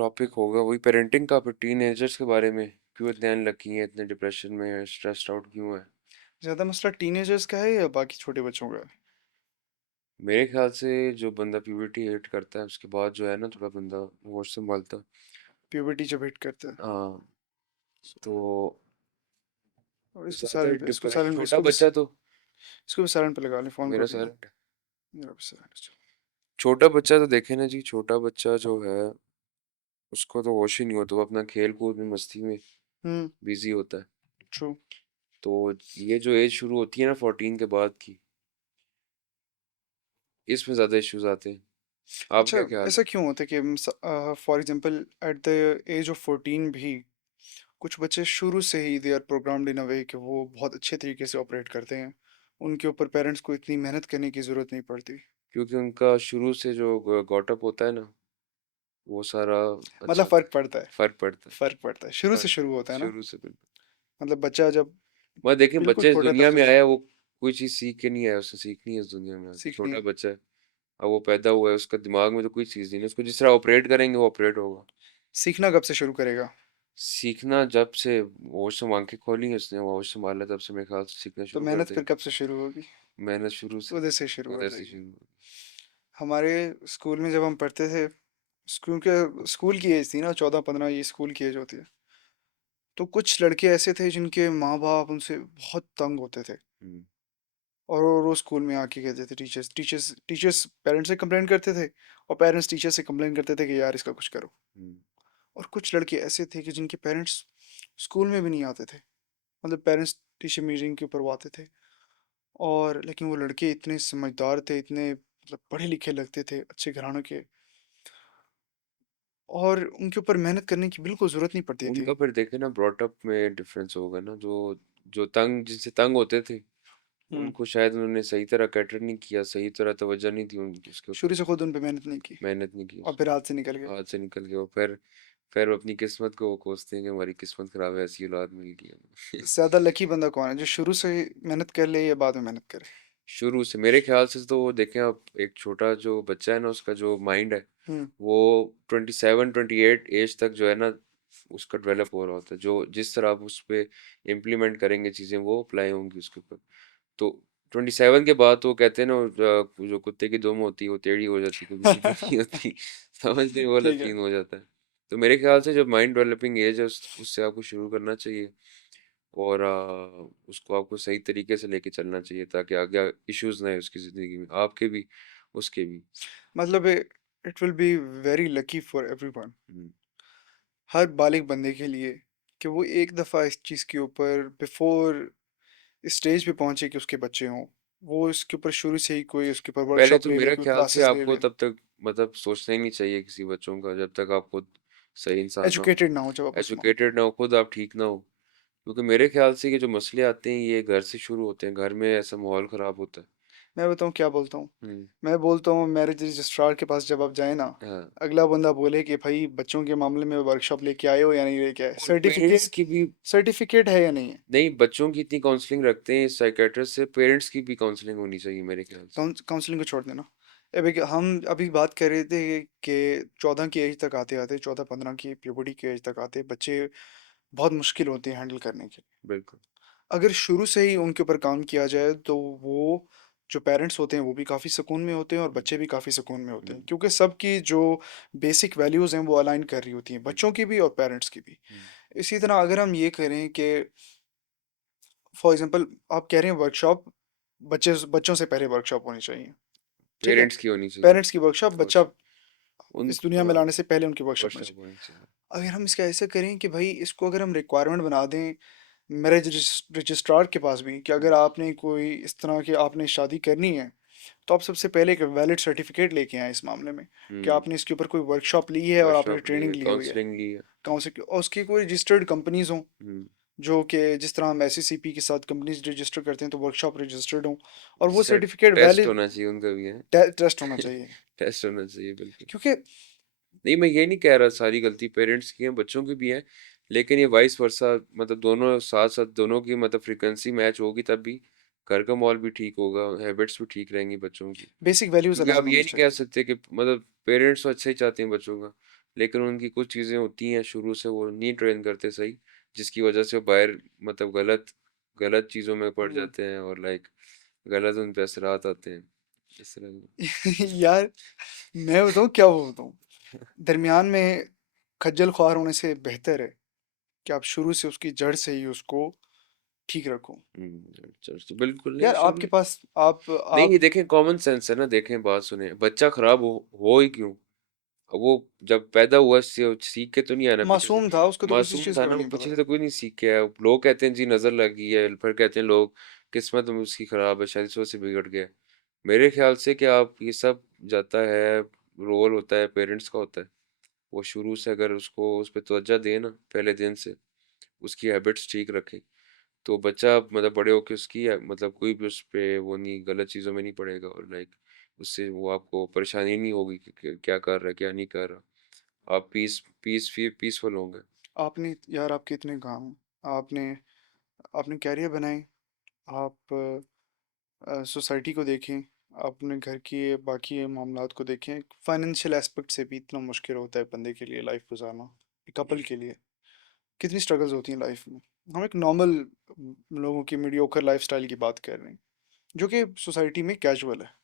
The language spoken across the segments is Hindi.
टॉपिक होगा वही पेरेंटिंग का, फिर टीनेजर्स के बारे में क्यों इतने अनलकी हैं, इतने डिप्रेशन में है, स्ट्रेस्ड आउट क्यों है। ज्यादा मसला टीनेजर्स का है या बाकी छोटे बच्चों का है? मेरे ख्याल से जो बंदा प्यूबर्टी हिट करता है उसके बाद जो है ना थोड़ा बंदा होश संभालता है। प्यूबर्टी जब हिट करता है। हाँ, तो और इसको ज्यादा साइलेंट पे इसको डिप्रेशन, साइलेंट पे छोटा बच्चा तो इसको भी साइलेंट पे लगा ले, फोन को मेरा भी है। साइलेंट है। मेरा भी साइलेंट। छोटा बच्चा तो देखे ना जी, छोटा बच्चा जो है उसको तो होश ही नहीं होता, वो अपना खेल कूद में मस्ती में हम्म। बिजी होता है। ट्रू। तो ये जो एज शुरू होती है ना 14 के बाद की, इसमें ज्यादा इश्यूज आते हैं। आप अच्छा, क्या ख्याल ऐसा क्यों होता है कि for example at the age of 14 भी कुछ बच्चे शुरू से ही दे आर प्रोग्राम्ड इन अ वे कि वो बहुत अच्छे तरीके से ऑपरेट करते हैं, उनके ऊपर पेरेंट्स को इतनी मेहनत करने की ज़रूरत नहीं पड़ती। क्योंकि उनका शुरू से जो गॉटअप होता है ना, वो सारा मतलब अच्छा होता फ़र्क है। पड़ता है। फर्क पड़ता है। फ़र्क पड़ता है, शुरू से फर्क शुरू होता है ना। शुरू से बिल्कुल। मतलब बच्चा जब मैं देखें, बिल्कुल बच्चे इस छोटा दुनिया था में आया, वो कोई चीज सीख के नहीं आया, उसने सीखनी है इस दुनिया में आके। सीखनी छोटा है। बच्चा है, अब वो पैदा हुआ है, उसका दिमाग में तो कोई चीज नहीं है, उसको जिस तरह ऑपरेट करेंगे वो ऑपरेट होगा। सीखना कब से शुरू करेगा? सीखना जब से होश से आंखें खोली उसने, वो होश संभाला, तब से मेरे ख्याल से सीखना तो शुरू कर मेहनत फिर देगा। कब से शुरू होगी? मेहनत शुरू से, उधर से शुरू हो उधर से जाएगी। शुरू होगी। हमारे स्कूल में जब हम पढ़ते थे, स्कूल की एज थी ना, 14-15, ये स्कूल की एज होती है। तो कुछ लड़के ऐसे थे जिनके माँ बाप उनसे बहुत तंग होते थे, हम्म। और वो स्कूल में आके कहते थे, टीचर्स टीचर्स टीचर्स पेरेंट्स से कंप्लेंट करते थे, और पेरेंट्स टीचर से कंप्लेंट करते थे कि यार इसका कुछ करो। हम्म। और कुछ लड़के ऐसे थे कि जिनके पेरेंट्स स्कूल में भी नहीं आते थे, मतलब पेरेंट्स टीचर मीटिंग के ऊपर वो आते थे, और लेकिन वो लड़के इतने समझदार थे, इतने मतलब पढ़े लिखे लगते थे, अच्छे घरानों के, और उनके ऊपर मेहनत करने की बिल्कुल ज़रूरत नहीं पड़ती थी। उनका फिर देखे ना ब्रॉटअप में डिफरेंस होगा ना, जो जो तंग, जिनसे तंग होते थे, हुँ। उनको शायद उन्होंने सही तरह कैटर नहीं किया, सही तरह तवज्जो नहीं दी उनकी उसके ऊपर। शुरू से खुद उन पे मेहनत नहीं की, मेहनत नहीं की और उसने, फिर हाथ से निकल गए। हाथ से निकल गया वो। फिर वो अपनी किस्मत को वो कोसते हैं कि हमारी किस्मत खराब है, ऐसी औलाद मिल गई हमें। ज़्यादा लकी बंदा कौन है, जो शुरू से ही मेहनत कर ले या बाद में मेहनत करे? शुरू से मेरे ख्याल से तो वो देखें आप, एक छोटा जो बच्चा है ना, उसका जो माइंड है हुँ। वो 27-28 एज तक जो है ना उसका डेवलप हो रहा होता है। जो जिस तरह आप उस पे इम्प्लीमेंट करेंगे चीज़ें, वो अप्लाई होंगी उसके ऊपर। तो 27 के बाद तो वो कहते हैं ना, जो कुत्ते की दुम होती है वो टेढ़ी हो जाती है, कभी सीधी नहीं होती। समझते हैं, वो वाला ठीक है। सीन हो जाता है। तो मेरे ख्याल से जब माइंड डेवलपिंग एज है उससे आपको शुरू करना चाहिए, और उसको आपको सही तरीके से लेके चलना चाहिए, ताकि आगे इश्यूज ना आए उसकी ज़िंदगी में, आपके भी उसके भी। मतलब it will be very lucky for everyone, hmm. हर बालिग बंदे के लिए, कि वो एक दफ़ा इस चीज़ के ऊपर बिफोर इस स्टेज पे पहुँचे कि उसके बच्चे हों, वो इसके ऊपर शुरू से ही कोई उसके ऊपर पहले वर्कशॉप तो ले ले, मेरे कोई ख्याल से क्लासेस ले आपको ले। तब तक मतलब सोचना ही नहीं चाहिए किसी बच्चों का, जब तक आप खुद सही इंसान ना हो, एजुकेटेड ना हो जब आप उसमें। एजुकेटेड ना हो, खुद आप ठीक ना हो। क्योंकि मेरे ख्याल से ये जो मसले आते हैं ये घर से शुरू होते हैं, घर में ऐसा माहौल खराब होता है। मैं बताऊँ क्या बोलता हूँ? हम्म। मैं बोलता हूँ मैरिज रजिस्ट्रार के पास जब आप जाए ना, हाँ। अगला बंदा बोले कि भाई बच्चों के मामले में वर्कशॉप लेके आए हो या नहीं लेके आए, और पेरेंट्स सर्टिफिकेट की भी, सर्टिफिकेट है या नहीं है। नहीं, बच्चों की इतनी काउंसलिंग रखते हैं साइकेट्रिस्ट से, पेरेंट्स की भी काउंसलिंग होनी चाहिए मेरे ख्याल से। काउंसलिंग को छोड़ देना। अभी हम अभी बात कर रहे थे कि 14 की एज तक आते आते, 14-15 की प्यूबर्टी की एज तक आते बच्चे बहुत मुश्किल होते हैं हैंडल करने के। बिल्कुल। अगर शुरू से ही उनके ऊपर काम किया जाए तो वो जो पेरेंट्स होते हैं वो भी काफ़ी सुकून में होते हैं, और हम्म। बच्चे भी काफ़ी सुकून में होते हैं, हम्म। क्योंकि सबकी जो बेसिक वैल्यूज़ हैं वो अलाइन कर रही होती हैं, हम्म। बच्चों की भी और पेरेंट्स की भी। हम्म। इसी तरह अगर हम ये करें कि फॉर एग्जांपल आप कह रहे हैं वर्कशॉप, बच्चे बच्चों से पहले वर्कशॉप होनी चाहिए, ठीक है? पेरेंट्स की होनी चाहिए। पेरेंट्स की वर्कशॉप, बच्चा कोच, उन, इस दुनिया में लाने से पहले उनकी वर्कशॉप होनी वर्कशॉप चाहिए। होनी चाहिए। अगर हम इसका ऐसा करें कि भाई इसको अगर हम रिक्वायरमेंट बना दें मैरिज रजिस्ट्रार के पास भी, कि अगर हम्म। आपने कोई इस तरह की आपने शादी करनी है, तो आप सबसे पहले एक वैलिड सर्टिफिकेट लेके आएँ इस मामले में, कि हम्म। आपने इसके ऊपर कोई वर्कशॉप ली है और आपने वर्कशॉप ली ट्रेनिंग है, ली हुई है। काउंसलिंग ली है। काउंसिल और उसकी कोई रजिस्टर्ड कंपनीज हों, हम्म। जो कि जिस तरह हम SECP के साथ कंपनीज रजिस्टर करते हैं, तो वर्कशॉप रजिस्टर्ड हों, और वो जिससे सर्टिफिकेट टेस्ट वैलिड होना चाहिए उनका भी है। ट्रस्ट होना चाहिए। टेस्ट होना चाहिए, बिल्कुल। क्योंकि नहीं, मैं ये नहीं कह रहा सारी गलती पेरेंट्स की है, बच्चों की भी है, लेकिन ये वाइस वर्सा, मतलब दोनों साथ साथ, दोनों की मतलब फ्रीक्वेंसी मैच होगी तब भी घर का माहौल भी ठीक होगा, हैबिट्स भी ठीक रहेंगी बच्चों की। बेसिक वैल्यूज क्योंकि अलाइन आप ये होनी नहीं कह चाहिए। सकते कि मतलब पेरेंट्स तो अच्छा ही चाहते हैं बच्चों का, लेकिन उनकी कुछ चीज़ें होती हैं शुरू से वो नहीं ट्रेन करते सही, जिसकी वजह से वो बाहर मतलब गलत गलत चीज़ों में पड़ हम्म। जाते हैं और लाइक गलत उन पे असरात आते हैं इस तरह की। यार मैं बताऊँ क्या बोलता हूँ, दरमियान में खज्जल ख्वार होने से बेहतर है कि आप शुरू से उसकी जड़ से ही उसको ठीक रखो। चलो बिल्कुल नहीं यार आपके शुरू पास नहीं, आप ये देखें कॉमन सेंस है ना, देखें बात सुने, बच्चा खराब हो ही क्यों? अब वो जब पैदा हुआ सीख के तो नहीं आया ना पीछे से। मासूम था, उसको तो किसी मासूम चीज़ था का ना, वो नहीं पीछे पता से है। तो कोई नहीं सीख के आया। लोग कहते हैं जी नज़र लग गई है, फिर कहते हैं लोग किस्मत में उसकी खराब है, शायद इस वजह से बिगड़ गया। मेरे ख्याल से कि आप ये सब जाता है, रोल होता है पेरेंट्स का होता है। वो शुरू से अगर उसको उस पे तवज्जो दें ना पहले दिन से, उसकी हैबिट्स ठीक रखें, तो बच्चा मतलब बड़े होके उसकी मतलब कोई भी उस पे वो नहीं गलत चीज़ों में नहीं पड़ेगा और लाइक उससे वो आपको परेशानी नहीं होगी कि क्या कर रहा है क्या नहीं कर रहा। आप पीसफुल होंगे। आपने यार आपके इतने काम हैं, आपने आपने कैरियर बनाए, आप सोसाइटी को देखें, अपने घर के बाकी मामलात को देखें, फाइनेंशियल एस्पेक्ट से भी इतना मुश्किल होता है बंदे के लिए लाइफ गुजारना, एक कपल के लिए कितनी स्ट्रगल्स होती हैं लाइफ में। हम एक नॉर्मल लोगों की मीडियोकर लाइफस्टाइल की बात कर रहे हैं जो कि सोसाइटी में कैजुअल है।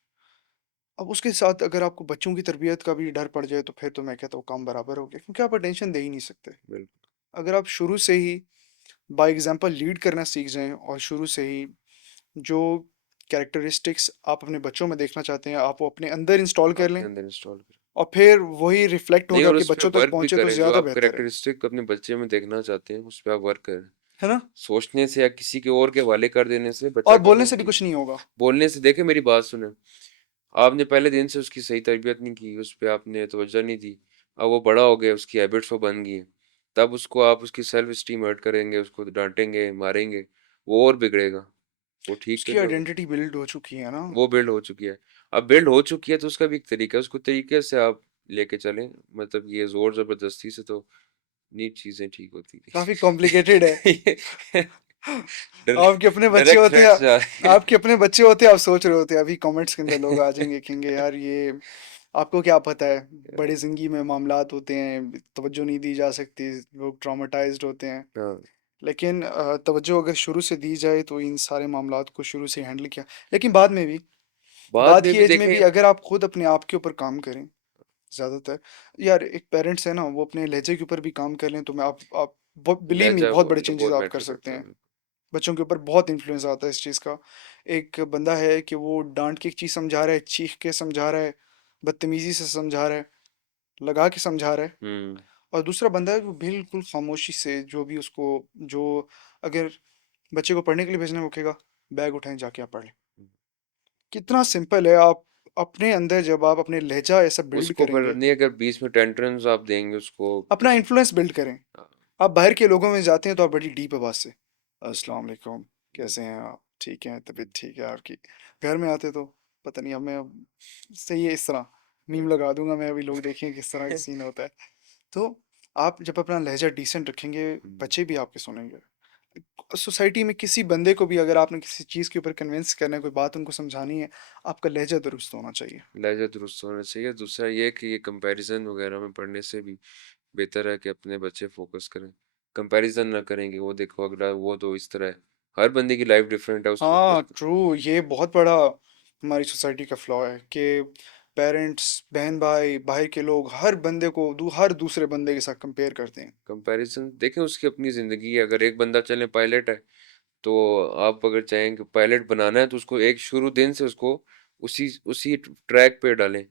अब उसके साथ अगर आपको बच्चों की तरबियत का भी डर पड़ जाए तो फिर तो मैं कहता हूँ काम बराबर हो गया, क्योंकि आप अटेंशन दे ही नहीं सकते। बिल्कुल। अगर आप शुरू से ही बाय एग्जांपल लीड करना सीख जाएं और शुरू से ही जो कैरेक्टरिस्टिक्स आप अपने बच्चों में देखना चाहते हैं आप वो अपने अंदर इंस्टॉल कर अपने लें, अंदर इंस्टॉल करें। और फिर वही रिफ्लेक्ट नहीं, होकर और आपके उस पे बच्चों तक वर्क भी पहुंचे तो करें, जो ज़्यादा आप बेहतर है। कैरेक्टरिस्टिक अपने बच्चे में देखना चाहते हैं उस पे आप वर्क करें। है ना? सोचने से या किसी के और के हवाले कर देने से बच्चा और कभी बोलने से भी नहीं। कुछ नहीं होगा। बोलने से देखे, मेरी बात सुने, आपने पहले दिन से उसकी सही तरबियत नहीं की, उस पे आपने तवज्जो नहीं दी, अब वो बड़ा हो गया, उसकी हैबिट्स वो बन गई हैं, तब उसको आप उसकी सेल्फ स्टीम हर्ट करेंगे, उसको डांटेंगे मारेंगे, वो और बिगड़ेगा, वो ठीक तो उसकी नहीं होगा। आइडेंटिटी बिल्ड हो चुकी है ना। वो बिल्ड हो चुकी है। अब बिल्ड हो चुकी है तो उसका भी एक तरीका है, उसको तरीके से आप लेके चलें, मतलब ये जोर जबरदस्ती से तो नहीं चीजें ठीक होती। काफी कॉम्प्लिकेटेड है। आपके अपने बच्चे डायरेक्ट होते हैं, थ्रेट्स जा रहे हैं। आपके अपने बच्चे होते हैं, आप सोच रहे होते हैं, अभी कमेंट्स के अंदर लोग आ जाएंगे कहेंगे यार ये आपको क्या पता है, बड़ी जिंदगी में मामलात होते हैं, तवज्जो नहीं दी जा सकती, लोग ट्रॉमेटाइज्ड होते हैं। हाँ, लेकिन तवज्जो अगर शुरू से दी जाए तो इन सारे मामलात को शुरू से हैंडल किया, लेकिन बाद में भी, बाद बाद में की भी एज में देखें। भी अगर आप खुद अपने आप के ऊपर काम करें ज़्यादातर, यार एक पेरेंट्स है ना वो अपने लहजे के ऊपर भी काम कर लें तो मैं आप बिलीव मी लहजा बहुत वो बड़े मतलब चेंजेस बहुत आप कर मैटर सकते करता हैं। है। बच्चों के ऊपर बहुत इन्फ्लुएंस आता है इस चीज़ का। एक बंदा है कि वो डांट के एक चीज़ समझा रहा है, चीख के समझा रहा है, बदतमीजी से समझा रहा है, लगा के समझा रहा है, हम्म। और दूसरा बंदा है वो बिल्कुल खामोशी से जो भी उसको, जो अगर बच्चे को पढ़ने के लिए भेजना है वो कहेगा बैग उठाएं जाके आप पढ़ लें। कितना सिंपल है। आप अपने अंदर जब आप अपने लहजा ऐसा बिल्ड उसको फिर करेंगे, नहीं, अगर बीच में टेंट्रम्स आप देंगे उसको अपना इन्फ्लुएंस बिल्ड करें। हाँ, आप बाहर के लोगों में जाते हैं तो आप बड़ी डीप आवाज़ से अस्सलाम वालेकुम, बिल्कुल। कैसे हैं आप, ठीक हैं, तबीयत ठीक है आपकी। घर में आते तो पता नहीं, हमें अब सही है इस तरह मीम लगा दूंगा मैं, अभी लोग देखें किस तरह का सीन होता है। तो आप जब अपना लहजा डिसेंट रखेंगे, हम्म, बच्चे भी आपके सुनेंगे। सोसाइटी में किसी बंदे को भी अगर आपने किसी चीज़ के ऊपर कन्विंस करना है, कोई बात उनको समझानी है, आपका लहजा दुरुस्त होना चाहिए। लहजा दुरुस्त होना चाहिए। दूसरा ये कि ये कंपैरिजन वगैरह में पढ़ने से भी बेहतर है कि अपने बच्चे फोकस करें, कंपैरिजन ना करेंगे, वो देखो अगला वो तो इस तरह है, हर बंदे की लाइफ डिफरेंट है, उस पे हाँ फोकस। ट्रू, ये बहुत बड़ा हमारी सोसाइटी का फ्लॉ है कि पेरेंट्स, बहन भाई, बाहर के लोग हर बंदे को हर दूसरे बंदे के साथ कंपेयर करते हैं। कंपैरिजन देखें, उसकी अपनी ज़िंदगी है, अगर एक बंदा चले पायलट है, तो आप अगर चाहें कि पायलट बनाना है तो उसको एक शुरू दिन से उसको उसी उसी ट्रैक पे डालें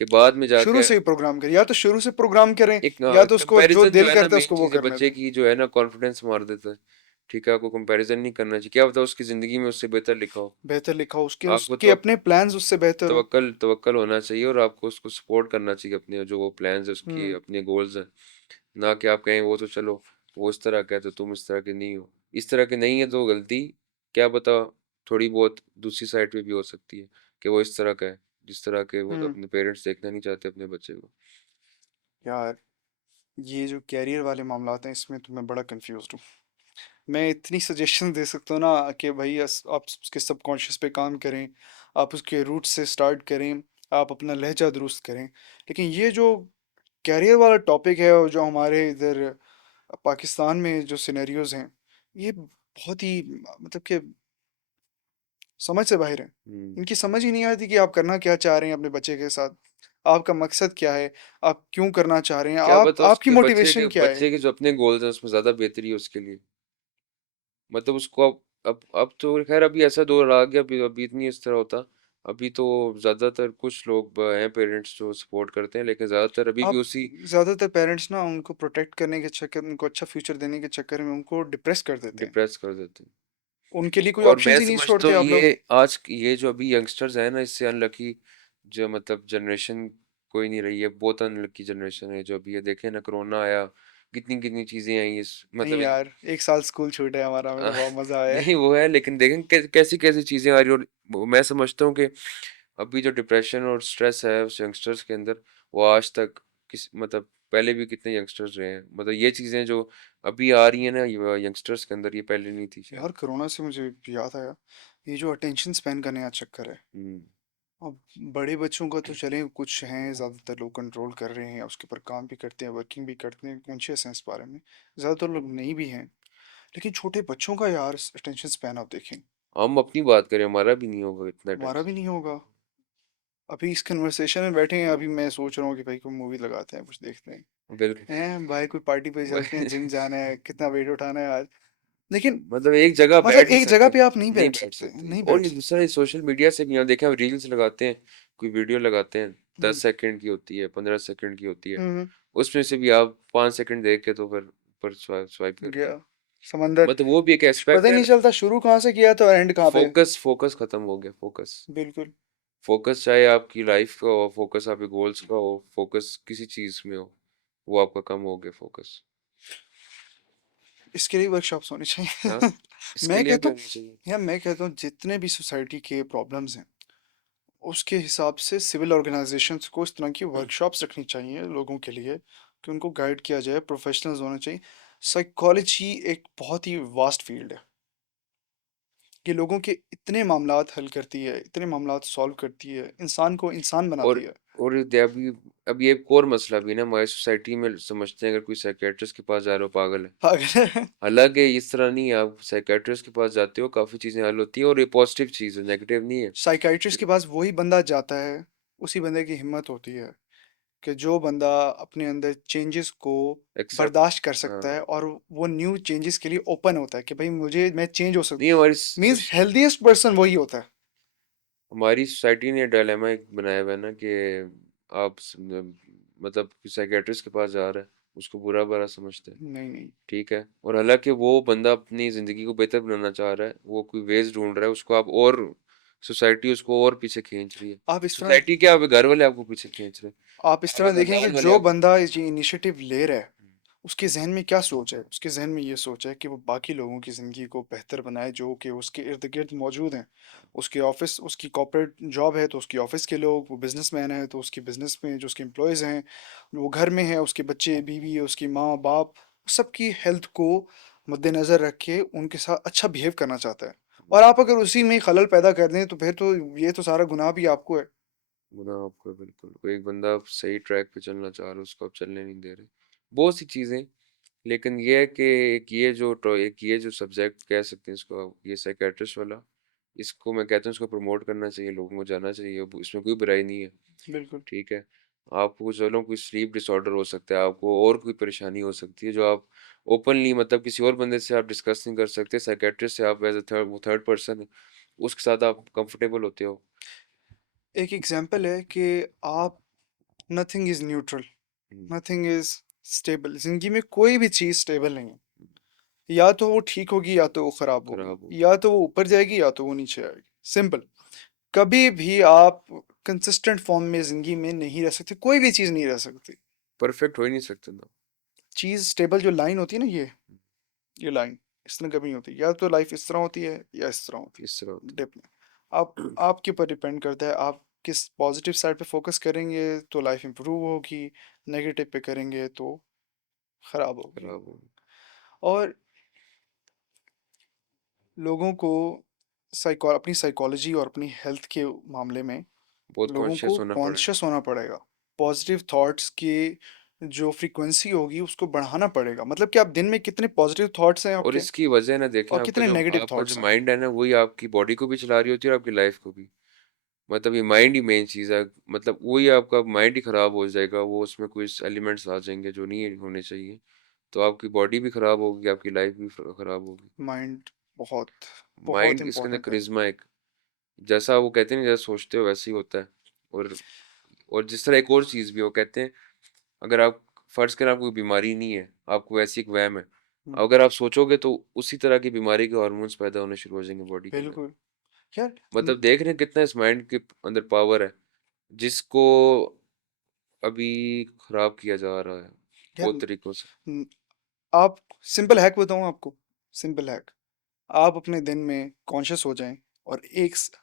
कि बाद में शुरू जाके से ही प्रोग्राम करें, या तो शुरू से प्रोग्राम करें, एक या तो उसको जो कंपैरिजन जो दिल है ना, करता है मेन उसको वो चीज़ है करने बच्चे दें। की जो है ना, कॉन्फिडेंस मार देता है। ठीक है, आपको कंपैरिजन नहीं करना चाहिए, क्या पता उसकी ज़िंदगी में उससे बेहतर लिखा हो। बेहतर लिखा हो, उसके आपको उसके तो अपने प्लान्स उससे बेहतर हो। तवक्कल तवक्कल होना चाहिए और आपको उसको सपोर्ट करना चाहिए, अपने जो वो प्लान्स है उसकी, हम्म। अपने गोल्स हैं। ना कि आप कहें वो तो चलो वो इस तरह का है तो तुम इस तरह के नहीं हो, इस तरह के नहीं है तो गलती क्या पता थोड़ी बहुत दूसरी साइड पे भी हो सकती है कि वो इस तरह का है जिस तरह के वो हम्म। अपने पेरेंट्स देखना नहीं चाहते अपने बच्चे को। यार ये जो कैरियर वाले मामलात हैं इसमें तो मैं बड़ा कंफ्यूज हूँ। मैं इतनी सजेशन दे सकता हूँ ना कि भाई आप उसके सबकॉन्शियस पे काम करें, आप उसके रूट से स्टार्ट करें, आप अपना लहजा दुरुस्त करें, लेकिन ये जो कैरियर वाला टॉपिक है और जो हमारे इधर पाकिस्तान में जो सिनेरियोज हैं ये बहुत ही मतलब कि समझ से बाहर है। हम्म। इनकी समझ ही नहीं आती कि आप करना क्या चाह रहे हैं अपने बच्चे के साथ, आपका मकसद क्या है, आप क्यों करना चाह रहे हैं, क्या आप बताओ आपकी उसके मोटिवेशन क्या है। बच्चे के जो अपने गोल्स हैं उसमें ज्यादा बेहतरी है उसके लिए। मतलब उसको अब तो खैर अभी ऐसा दौर आ गया, अभी इतनी इस तरह होता। अभी तो ज्यादातर कुछ लोग हैं पेरेंट्स जो सपोर्ट करते हैं, लेकिन ज्यादातर अभी भी आप उसी ज़्यादातर पेरेंट्स ना उनको प्रोटेक्ट करने के चक्कर में, उनको अच्छा फ्यूचर देने के चक्कर में उनको डिप्रेस कर देते हैं। डिप्रेस कर देते हैं। उनके लिए कोई और मैं ऑप्शंस ही नहीं समझता छोड़ते हूँ आप लोग। ये जो अभी यंगस्टर्स है ना, इससे अनलकी जो मतलब जनरेशन कोई नहीं रही है, बहुत अनलकी जनरेशन है जो अभी ये देखे ना, कोरोना आया, कितनी कितनी चीजें आई इस नहीं मतलब एक यार, एक साल स्कूल छूटा है हमारा, हमें आ, तो बहुत मज़ा आया है। नहीं वो है, लेकिन देखें कैसी कैसी चीजें आ रही हैं। और मैं समझता हूँ कि अभी जो डिप्रेशन और स्ट्रेस है उस यंगस्टर्स के अंदर, वो आज तक किस मतलब पहले भी कितने यंगस्टर्स रहे हैं, मतलब ये चीजें जो अभी आ रही है ना यंगस्टर्स के अंदर, ये पहले नहीं थी शायद। यार कोरोना से मुझे याद आया, ये जो अटेंशन स्पैन का नया चक्कर है। हम्म। अब बड़े बच्चों का तो चले कुछ हैं, ज़्यादातर लोग कंट्रोल कर रहे हैं, उसके ऊपर काम भी करते हैं, वर्किंग भी करते हैं, कॉन्शियस हैं इस बारे में। ज़्यादातर लोग नहीं भी हैं, लेकिन छोटे बच्चों का यार अटेंशन स्पैन आप देखें, हम अपनी बात करें, हमारा भी नहीं होगा इतना हमारा भी टेंशन। नहीं होगा। अभी इस कन्वर्सेशन में बैठे हैं, अभी मैं सोच रहा हूँ कि भाई कोई मूवी लगाते हैं, कुछ देखते हैं। बिल्कुल। हैं भाई, कोई पार्टी पे चलते हैं, जिम जाना है, कितना वेट उठाना है आज। लेकिन मतलब एक जगह मतलब बैठ नहीं एक जगह सकते, पे आप नहीं नहीं बैठ बैठ सकते, सकते। नहीं और बैठ ये सकते। दूसरा, ये सोशल मीडिया से भी यहाँ देखें, हम रील्स लगाते हैं, कोई वीडियो लगाते हैं, बिल 10 सेकंड की होती है, 15 सेकंड की होती है, हम्म। उसमें से भी आप 5 सेकंड देख के तो फिर ऊपर स्वाइप स्वाइप करते हैं। गया समंदर, मतलब वो भी एक पता एस्पेक्ट ही है। नहीं चलता शुरू कहाँ से किया था और एंड कहाँ पे। फोकस खत्म हो गया, फोकस। बिल्कुल। फोकस चाहे आपकी लाइफ का हो, फोकस आपके गोल्स का हो, फोकस किसी चीज में हो, वो आपका कम हो गया फोकस। इसके लिए वर्कशॉप्स होनी हाँ, चाहिए। इसके मैं लिए भी कहता हूँ, होनी चाहिए। या मैं कहता हूँ जितने भी सोसाइटी के प्रॉब्लम्स हैं उसके हिसाब से सिविल ऑर्गेनाइजेशंस को इस तरह की वर्कशॉप्स रखनी चाहिए लोगों के लिए, कि उनको गाइड किया जाए, प्रोफेशनल्स होने चाहिए। साइकोलॉजी एक बहुत ही वास्ट फील्ड है, ये लोगों के इतने मामलात हल करती है, इतने मामलात सॉल्व करती है, इंसान को इंसान बनाती और है। अभी एक और मसला भी ना हमारी सोसाइटी में, समझते हैं अगर कोई साइकेट्रिस्ट के पास जा रहे हो पागल है। अगर हालांकि इस तरह नहीं है, आप साइकेट्रिस्ट के पास जाते हो काफ़ी चीज़ें हल होती है, और ये पॉजिटिव चीज़ है, नेगेटिव नहीं है। साइकाइट्रिस्ट के पास वही बंदा जाता है, उसी बंदे की हिम्मत होती है कि जो बंदा अपने अंदर चेंजेस को एक्सेप्ट। बर्दाश्त कर हाँ। सकता है और वो न्यू चेंजेस के लिए ओपन होता है कि भाई मुझे मैं चेंज हो नहीं, सकता। मीन्स हेल्दीएस्ट पर्सन वही होता है। हमारी सोसाइटी ने डायलेमा एक बनाया हुआ है ना कि मतलब साइकेट्रिस्ट के पास जा रहा है, उसको बुरा भला समझते हैं। नहीं नहीं, ठीक है, और हालांकि वो बंदा अपनी ज़िंदगी को बेहतर बनाना चाह रहा है, वो कोई वेज ढूंढ रहा है, उसको आप और सोसाइटी उसको और पीछे खींच रही है। आप इस तरह सोसाइटी क्या, आपके घर वाले आपको पीछे खींच रहे हैं, आप इस तरह आपके देखें कि खानदान वाले जो आपको। बंदा ये इनिशिएटिव ले रहा है उसके जहन में क्या सोच है, उसके जहन में ये सोच है कि वो बाकी लोगों की ज़िंदगी को बेहतर बनाए जो कि उसके इर्द गिर्द मौजूद हैं। उसके ऑफिस, उसकी कॉर्पोरेट जॉब है तो उसकी ऑफिस के लोग, वो बिजनेसमैन है तो उसकी बिजनेस में जो उसके एम्प्लॉयज़ हैं, वो घर में है उसके बच्चे बीवी, उसकी माँ बाप, सबकी हेल्थ को मद्देनज़र रख के उनके साथ अच्छा बिहेव करना चाहता है। और आप अगर उसी में खलल पैदा कर दें तो फिर तो ये तो सारा गुनाह भी आपको है। गुनाह आपको है, बिल्कुल। कोई एक बंदा आप सही ट्रैक पे चलना चाह रहे हो, उसको आप चलने नहीं दे रहे, बहुत सी चीज़ें। लेकिन ये है कि एक ये जो सब्जेक्ट कह सकते हैं इसको, ये साइकेट्रिस्ट वाला, इसको मैं कहता हूँ इसको प्रमोट करना चाहिए, लोगों को जाना चाहिए, इसमें कोई बुराई नहीं है। बिल्कुल। ठीक है, आपको चलो कोई स्लीप डिसऑर्डर हो सकता है, आपको और कोई परेशानी हो सकती है जो आप ओपनली मतलब किसी और बंदे से आप डिस्कस नहीं कर सकते, साइकेट्रिस्ट से आप एज अ थर्ड पर्सन उसके साथ आप कंफर्टेबल होते हो। एक एग्जांपल है कि आप, nothing is neutral, hmm. Nothing is stable. जिंदगी में कोई भी चीज़ स्टेबल नहीं है, या तो वो ठीक होगी या तो वो खराब होगी, खराब होगी। या तो वो ऊपर जाएगी या तो वो नीचे आएगी। सिंपल। कभी भी आप कंसिस्टेंट फॉर्म में जिंदगी में नहीं रह सकते, कोई भी चीज़ नहीं रह सकती। परफेक्ट हो ही नहीं सकते ना। चीज़ स्टेबल जो लाइन होती है ना, ये लाइन इस तरह कभी नहीं होती, या तो लाइफ इस तरह होती है या इस तरह होती इस तरह है, होती डिप में। आप, आपके ऊपर डिपेंड करता है, आप किस पॉजिटिव साइड पे फोकस करेंगे तो लाइफ इंप्रूव होगी, नेगेटिव पे करेंगे तो खराब है, होगी। खराब होगी। और लोगों को अपनी साइकोलॉजी और अपनी हेल्थ के मामले में बहुत लोगों को कॉन्शियस होना पड़ेगा। कॉन्शियस होना पड़ेगा। पॉजिटिव थॉट्स के जो फ्रीक्वेंसी होगी उसको बढ़ाना पड़ेगा। मतलब कि आप दिन में कितने पॉजिटिव थॉट्स हैं और आपके इसकी वजह ना देखें, और कितने नेगेटिव आपका जो थॉट्स हैं। माइंड है ना, वही आपकी बॉडी को भी चला रही होती है और आपकी लाइफ को भी। मतलब ये माइंड ही मेन चीज़ है। मतलब वही आपका माइंड ही खराब हो जाएगा, वो उसमें कुछ एलिमेंट्स आ जाएंगे जो नहीं होने चाहिए, तो आपकी बॉडी भी खराब होगी, आपकी लाइफ भी खराब होगी। माइंड बहुत बहुत माइंड इसके अंदर इंपॉर्टेंट है। करिश्मा एक, जैसा वो कहते हैं ना, जैसा सोचते हो वैसे ही होता है। और जिस तरह एक और चीज़ भी, वो कहते हैं, अगर आप फर्ज करें आपको कोई बीमारी नहीं है, आपको ऐसी एक वहम है, हम्म, अगर आप सोचोगे तो उसी तरह की बीमारी के हार्मोन्स पैदा होने शुरू हो जाएंगे बॉडी के अंदर। बिल्कुल। यार मतलब देख रहे हैं कितना इस माइंड के अंदर पावर है, जिसको अभी खराब किया जा रहा है यार बहुत तरीकों से। न- आप सिंपल हैक बताऊं आपको। सिंपल हैक, आप अपने दिन में कॉन्शियस हो जाएं और आहिस्ता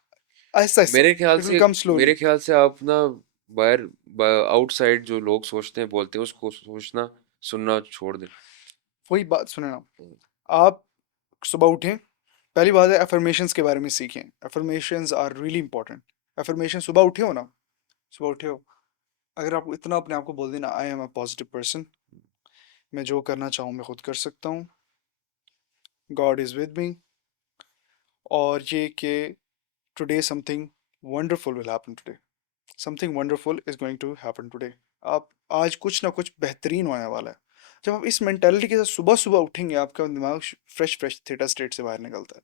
आहिस्ता, मेरे ख्याल it will say come slowly. मेरे ख्याल से आप ना बाहर आउटसाइड जो लोग सोचते हैं बोलते हैं उसको सोचना सुनना छोड़ दें। वही बात सुने ना, आप सुबह उठें, पहली बात है अफर्मेशंस के बारे में सीखें। Affirmations are really important. Affirmation, सुबह उठे हो ना, सुबह उठे हो, अगर आप इतना अपने आप को बोल देना, I am a positive person, मैं जो करना चाहूँ मैं खुद कर सकता हूँ, गॉड इज़ विद मी, और ये कि today something wonderful will happen today, something wonderful is going to happen today. आप आज कुछ ना कुछ बेहतरीन होने वाला है। जब आप इस मेंटालिटी के साथ सुबह सुबह उठेंगे, आपका दिमाग फ्रेश फ्रेश थीटा स्टेट से बाहर निकलता है,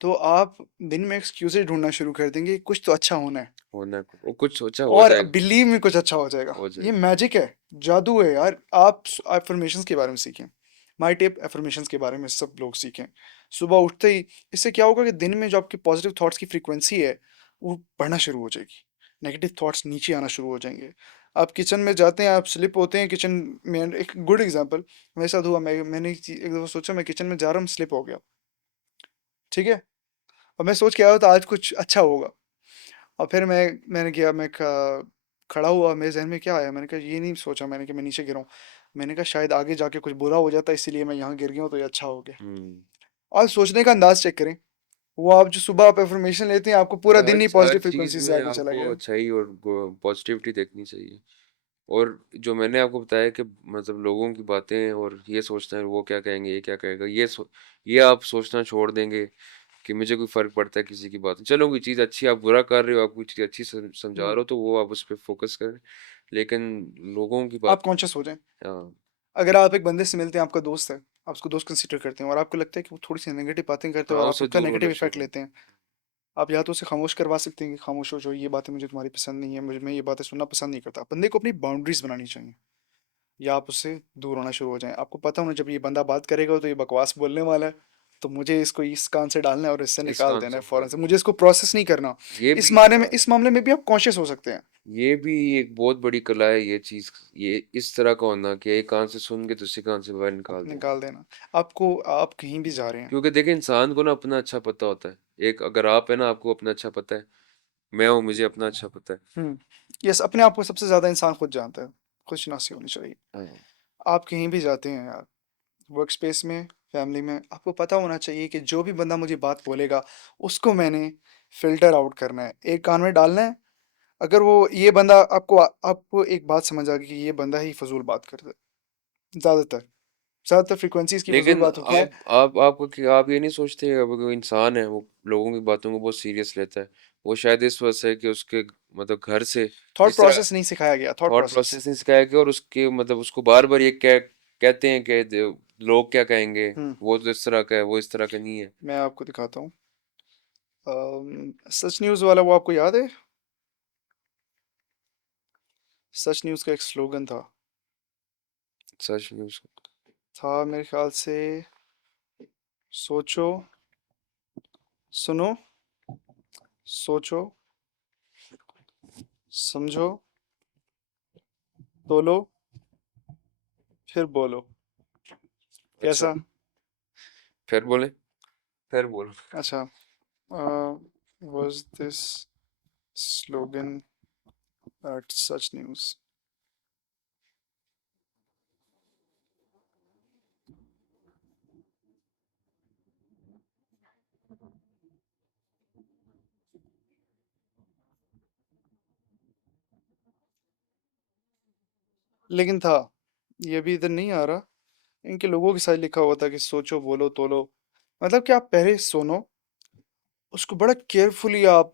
तो आप दिन में एक्सक्यूजेज ढूंढना शुरू कर देंगे, कुछ तो अच्छा होना है। होना को वो कुछ सोचा हो और जाएगा। बिलीव में कुछ अच्छा हो जाएगा। हो ये जाएगा। मैजिक है, जादू है यार। आप एफर्मेशंस के बारे में सीखें, माई टेप एफर्मेशंस के बारे में सब लोग सीखें सुबह उठते ही। इससे क्या होगा कि दिन में जो आपकी पॉजिटिव थॉट्स की फ्रीक्वेंसी है वो बढ़ना शुरू हो जाएगी, नेगेटिव थॉट्स नीचे आना शुरू हो जाएंगे। आप किचन में जाते हैं, आप स्लिप होते हैं किचन में। एक गुड एग्जांपल मेरे साथ हुआ, मैंने एक दफ़ा सोचा मैं किचन में जा रहा हूँ, स्लिप हो गया, ठीक है, और मैं सोच के आया था आज कुछ अच्छा होगा। और फिर मैंने किया, खड़ा हुआ, मेरे जहन में क्या आया, मैंने कहा ये नहीं सोचा मैंने कि मैं नीचे गिरा हूँ, मैंने कहा शायद आगे जाके कुछ बुरा हो जाता है इसीलिए मैं यहाँ गिर गया हूँ, तो ये अच्छा हो गया। हम्म। और सोचने का अंदाज चेक करें, वो आप जो सुबह आप इंफॉर्मेशन लेते हैं, आपको पूरा दिन ही हर पॉजिटिव चीज फ्रीक्वेंसी से में आगे चला आपको गया। अच्छाई और पॉजिटिविटी देखनी चाहिए। और जो मैंने आपको बताया कि मतलब लोगों की बातें और ये सोचते हैं वो क्या कहेंगे, ये क्या कहेगा, ये आप सोचना छोड़ देंगे कि मुझे कोई फर्क पड़ता है किसी की बात। चलो कोई चीज़ अच्छी आप बुरा कर रहे हो, आप कोई चीज़ अच्छी समझा रहे हम्म, हो, तो वो आप उस पर फोकस करें, लेकिन लोगों की आप बात। कॉन्शियस हो जाएं। हाँ। अगर आप एक बंदे से मिलते हैं, आपका दोस्त है, आप उसको दोस्त कंसिडर करते हैं और आपको लगता है कि वो थोड़ी सी नेगेटिव बातें करते हैं हाँ, और आप उससे उसका दूर होना नेगेटिव इफेक्ट शुरू। लेते हैं, आप या तो उसे खामोश करवा सकते हैं कि खामोश हो जो, ये बातें मुझे तुम्हारी पसंद नहीं है, मुझे, मैं ये बातें सुनना पसंद नहीं करता। बंदे को अपनी बाउंड्रीज बनानी चाहिए, या आप उससे दूर होना शुरू हो जाएं। आपको पता होना जब ये बंदा बात करेगा तो ये बकवास बोलने वाला है, तो मुझे इसको इस कान से डालना है और इससे इस निकाल कान देना से है फौरन निकाल। से, मुझे इसको प्रोसेस नहीं करना। ये इस भी माने में, इस मामले में भी आप कॉन्शियस हो सकते हैं। ये भी एक बहुत बड़ी कला है ये चीज, ये इस तरह का होना कि एक कान से सुन के दूसरे कान से बाहर निकाल देना। निकाल देना। आपको, आप कहीं भी जा रहे हैं। क्योंकि देखिए इंसान को ना अपना अच्छा पता होता है। एक अगर आप है ना, आपको अपना अच्छा पता है, मैं हूँ, मुझे अपना अच्छा पता है। हम्म, यस, अपने आप को सबसे ज्यादा इंसान खुद जानता है, खुशनासी होनी चाहिए। हाँ। आप कहीं भी जाते हैं यार, वर्क स्पेस में, फैमिली में, आपको पता होना चाहिए कि जो भी बंदा मुझे बात बोलेगा उसको मैंने फिल्टर आउट करना है, एक कान में डालना है। अगर वो ये बंदा आपको एक बात समझ आ गई कि ये बंदा ही फजूल बात करता है, ज़्यादातर फ्रीक्वेंसी इसकी फजूल लेकिन बात होती है। आप ये नहीं सोचते, अब कोई इंसान है वो लोगों की बातों को बहुत सीरियस लेता है। वो शायद इस वजह से कि उसके मतलब घर से थॉट जिस तरह प्रोसेस नहीं सिखाया गया, थॉट थॉट प्रोसेस। प्रोसेस नहीं सिखाया गया, और उसके मतलब उसको बार बार ये कहते हैं कि लोग क्या कहेंगे, हम्म, वो तो इस तरह का है, वो इस तरह का नहीं है। मैं आपको दिखाता हूँ। सच न्यूज़ वाला, वो आपको याद है? सच न्यूज़ का एक स्लोगन सच नहीं उसको। था मेरे ख्याल से, सोचो, सुनो, सोचो, समझो, तोलो, फिर बोलो। अच्छा, कैसा? फिर बोले, फिर बोल। अच्छा, was this slogan at such news? लेकिन था, ये भी इधर नहीं आ रहा। इनके लोगों के साथ लिखा हुआ था कि सोचो बोलो तोलो, मतलब कि आप पहले सुनो, उसको बड़ा केयरफुली आप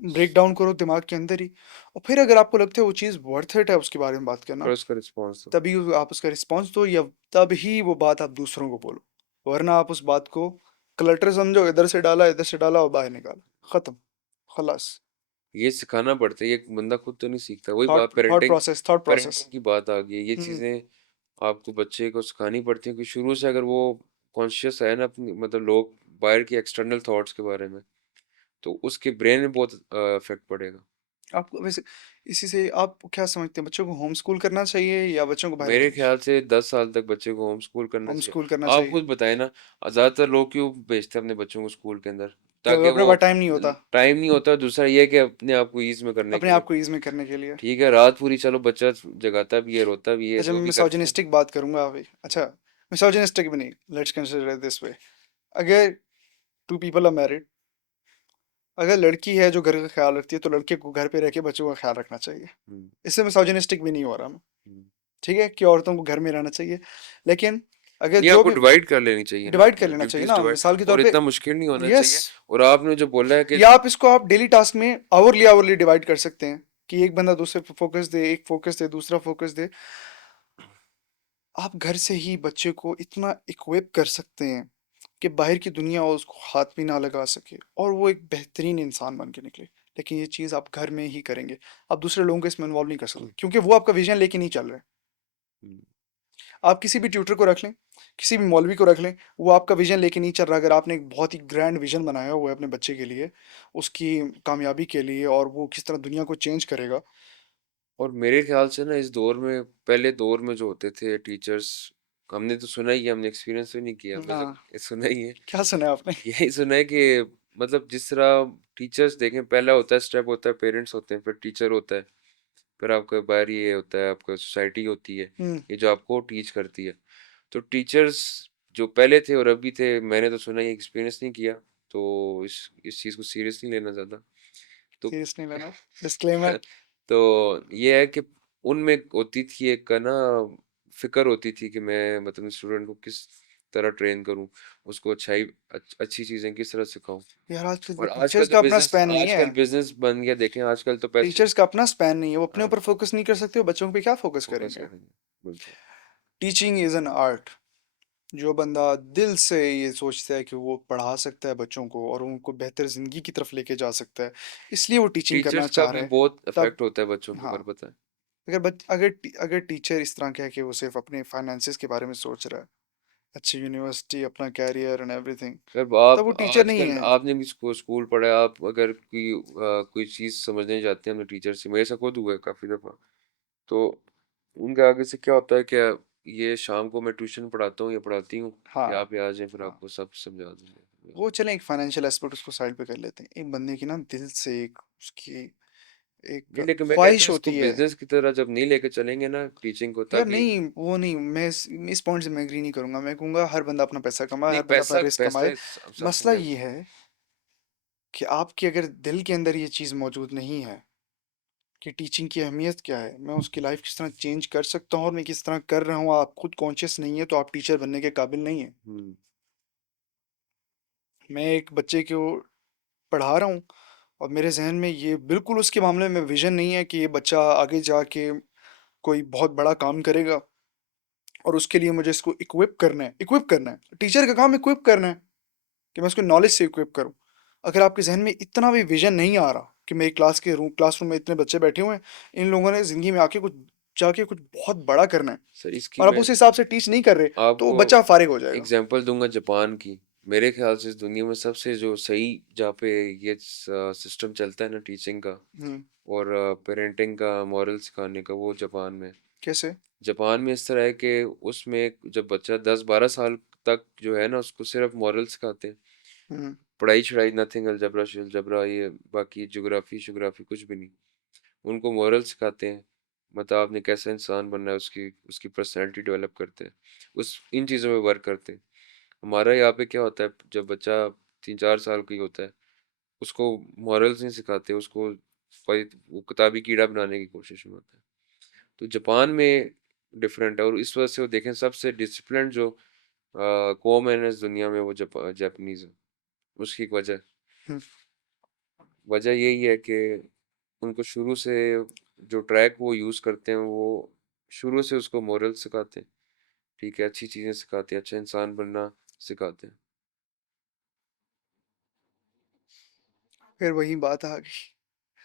ब्रेक डाउन करो दिमाग के अंदर ही, और फिर अगर आपको लगता है वो चीज़ वर्थ इट है उसके बारे में बात करना, और उसका रिस्पॉन्स दो। तभी आप उसका रिस्पॉन्स दो, या तब ही वो बात आप दूसरों को बोलो। वरना आप उस बात को क्लटर समझो, इधर से डाला और बाहर निकाला, खत्म, खलास। ये सिखाना पड़ता है, ये बंदा खुद तो नहीं सीखता। वही बात, पेरेंटिंग थॉट प्रोसेस। पेरेंटिंग की बात आ गई है। ये हम्म। चीज़ें आपको बच्चे को सिखानी पड़ती हैं कि शुरू से अगर वो कॉन्शियस है ना अपनी, मतलब लोग बाहर की एक्सटर्नल थॉट्स के बारे में, तो उसके ब्रेन में बहुत इफेक्ट पड़ेगा। आपको वैसे इसी से आप क्या समझते हैं, बच्चों को होम स्कूल करना चाहिए या बच्चों को बाहर मेरे भेजना चाहिए? ख्याल से 10 साल तक बच्चे को होम स्कूल करना होम चाहिए। स्कूल करना आप चाहिए। खुद बताएं ना, ज़्यादातर लोग क्यों भेजते हैं अपने बच्चों को स्कूल के अंदर? तो ताकि अपने वो पास टाइम नहीं होता, टाइम नहीं होता, दूसरा ये है कि अपने आप को ईज में करने के अपने लिए। आप को ईज में करने के लिए। ठीक है, रात पूरी चलो बच्चा जगाता भी है, रोता भी है, अच्छा, जो मैं भी करते हैं। मिसोजिनिस्टिक बात करूंगा अभी। अच्छा, मिसोजिनिस्टिक भी नहीं, लेट्स कंसिडर दिस वे। अगर टू पीपल आर मैरिड, अगर लड़की है जो घर का ख्याल रखती है, तो लड़के को घर पे रह के बच्चों का ख्याल रखना चाहिए। हम्म, इससे मिसोजिनिस्टिक भी नहीं हो रहा मैं। हम्म। ठीक है कि औरतों को घर में रहना चाहिए, लेकिन अगर नहीं, जो आपको भी डिवाइड कर लेनी चाहिए ना, डिवाइड कर लेना चाहिए ड्यूटीज ना, डिवाइड। मिसाल के तौर और पे। इतना मुश्किल नहीं होना यस, चाहिए। और आपने जो बोला है कि या आप इसको आप डेली टास्क में आवरली आवरली डिवाइड कर सकते हैं, कि एक बंदा दूसरे पे फोकस दे, एक फोकस दे, दूसरा फोकस दे। आप घर से ही बच्चे को इतना इक्विप कर सकते हैं कि बाहर की दुनिया उसको हाथ भी ना लगा सके, और वो एक बेहतरीन इंसान बन के निकले। लेकिन ये चीज़ आप घर में ही करेंगे, आप दूसरे लोगों को इसमें इन्वॉल्व नहीं कर सकते, क्योंकि वो आपका विजन लेके नहीं चल रहे। हम्म, आप किसी भी ट्यूटर को रख लें, किसी भी मौलवी को रख लें, वो आपका विजन लेके नहीं चल रहा। अगर आपने एक बहुत ही ग्रैंड विजन बनाया हुआ है अपने बच्चे के लिए, उसकी कामयाबी के लिए, और वो किस तरह दुनिया को चेंज करेगा। और मेरे ख्याल से ना इस दौर में, पहले दौर में जो होते थे टीचर्स, हमने तो सुना ही है, हमने एक्सपीरियंस भी नहीं किया, मतलब हाँ, ये सुना ही है। क्या सुना है आपने? यही सुना है कि मतलब जिस तरह टीचर्स देखें, पहला होता है स्टेप, होता है पेरेंट्स होते हैं, फिर टीचर होता है, फिर आपका बाहर ये होता है, आपका सोसाइटी होती है, हम्म। ये जो आपको टीच करती है। तो टीचर्स जो पहले थे और अभी थे, मैंने तो सुना ही, एक्सपीरियंस नहीं किया, तो इस चीज़ को सीरियस नहीं लेना ज़्यादा। तो सीरियस नहीं लेना, डिस्क्लेमर। तो ये है कि उनमें होती थी एक का ना फिक्र होती थी कि मैं मतलब स्टूडेंट को किस तरह ट्रेन करूं, उसको अच्छी चीज़ें किस तरह सिखाऊं। यार आजकल के और टीचर्स का अपना स्पैन नहीं है। आजकल बिजनेस बन गया, देखें आजकल तो पैसे। टीचर्स का अपना स्पैन नहीं है, वो अपने हाँ, ऊपर फोकस नहीं कर सकते, वो बच्चों पे क्या फोकस फोकस करेंगे? करेंगे, बिल्कुल। Teaching is an art. जो बंदा दिल से ये सोचता है कि वो पढ़ा सकता है बच्चों को और उनको बेहतर ज़िंदगी की तरफ लेके जा सकता है, इसलिए वो टीचिंग करना टीचर्स का चाह रहा भी है। बहुत तब इफेक्ट होता है बच्चों के हाँ, ऊपर, पता है। अगर टीचर इस तरह का है कि वो सिर्फ अपने फाइनेंसिस के बारे में सोच रहा है, अच्छी यूनिवर्सिटी, अपना कैरियर एंड एवरीथिंग, अगर तब आप वो टीचर नहीं आजकल है। आपने भी स्कूल पढ़ा है, आप अगर कोई चीज़ समझने जाते हैं अपने टीचर से, मेरे साथ खुद हुआ है काफ़ी दफ़ा। तो उनके आगे से क्या होता है, क्या ये शाम को मैं ट्यूशन पढ़ाता हूँ या पढ़ाती हूँ, कि हाँ, आप यहाँ आ जाएं, फिर हाँ, आपको सब समझा दूंगा। वो चलें, एक फाइनेंशियल एस्पेक्ट उसको साइड पे कर लेते हैं। एक बंदे की ना दिल से एक उसकी एक नहीं, लेकिन मैं कहता ख्वाहिश हूँ इसको होती है। बिजनेस की तरह जब नहीं लेके चलेंगे ना टीचिंग को, यार ताकि नहीं, वो नहीं, मैं इस पॉइंट से मैं एग्री नहीं करूंगा। मैं कहूंगा हर बंदा अपना पैसा कमाए, नहीं, हर बंदा अपना पैसा रिस्क पैसा कमाए। सब मसला समझे। ये है कि आपके अगर दिल के अंदर ये चीज़ मौजूद नहीं है कि टीचिंग की अहमियत क्या है, मैं उसकी लाइफ किस तरह चेंज कर सकता हूँ और मैं किस तरह कर रहा हूँ, आप खुद कॉन्शियस नहीं है, तो आप टीचर बनने के काबिल नहीं है। हम्म, मैं एक बच्चे को पढ़ा रहा हूँ और मेरे जहन में ये बिल्कुल उसके मामले में विजन नहीं है कि ये बच्चा आगे जाके कोई बहुत बड़ा काम करेगा, और उसके लिए मुझे इसको इक्विप करना है। इक्विप करना है, टीचर का काम इक्विप करना है, कि मैं उसको नॉलेज से इक्विप करूँ। अगर आपके जहन में इतना भी विजन नहीं आ रहा कि मेरी क्लासरूम में इतने बच्चे बैठे हुए हैं, इन लोगों ने ज़िंदगी में आके कुछ जाके कुछ बहुत बड़ा करना है, सर इसकी और आप मैं उस हिसाब से टीच नहीं कर रहे, तो वो आपको बच्चा फारिग हो जाएगा। एग्जांपल दूंगा जापान की। मेरे ख्याल से इस दुनिया में सबसे जो सही, जहाँ पे ये सिस्टम चलता है ना टीचिंग का हम्म। और पेरेंटिंग का, मॉरल सिखाने का, वो जापान में। कैसे? जापान में इस तरह है कि उसमें जब बच्चा 10-12 साल तक जो है ना, उसको सिर्फ मॉरल सिखाते हैं। हम्म। पढ़ाई छढ़ाई नथिंग, अलजबरा ये बाकी ज्योग्राफी शोग्राफी कुछ भी नहीं। उनको मॉरल सिखाते हैं, मतलब आपने कैसा इंसान बनना है, उसकी उसकी पर्सनैलिटी डेवलप करते हैं, उस इन चीज़ों में वर्क करते हैं। हमारा यहाँ पे क्या होता है, जब बच्चा 3-4 साल का ही होता है, उसको मॉरल्स नहीं सिखाते, उसको वो किताबी कीड़ा बनाने की कोशिश में होता है। तो जापान में डिफरेंट है, और इस वजह से वो देखें सबसे डिसिप्लिन जो कौम है ना इस दुनिया में, वो जापानीज है। उसकी एक हम्म, वजह यही है कि उनको शुरू से जो ट्रैक वो यूज़ करते हैं, वो शुरू से उसको मोरल सिखाते हैं, ठीक है, अच्छी चीज़ें सिखाते हैं, अच्छा इंसान बनना सिखाते हैं। फिर वही बात आ गई,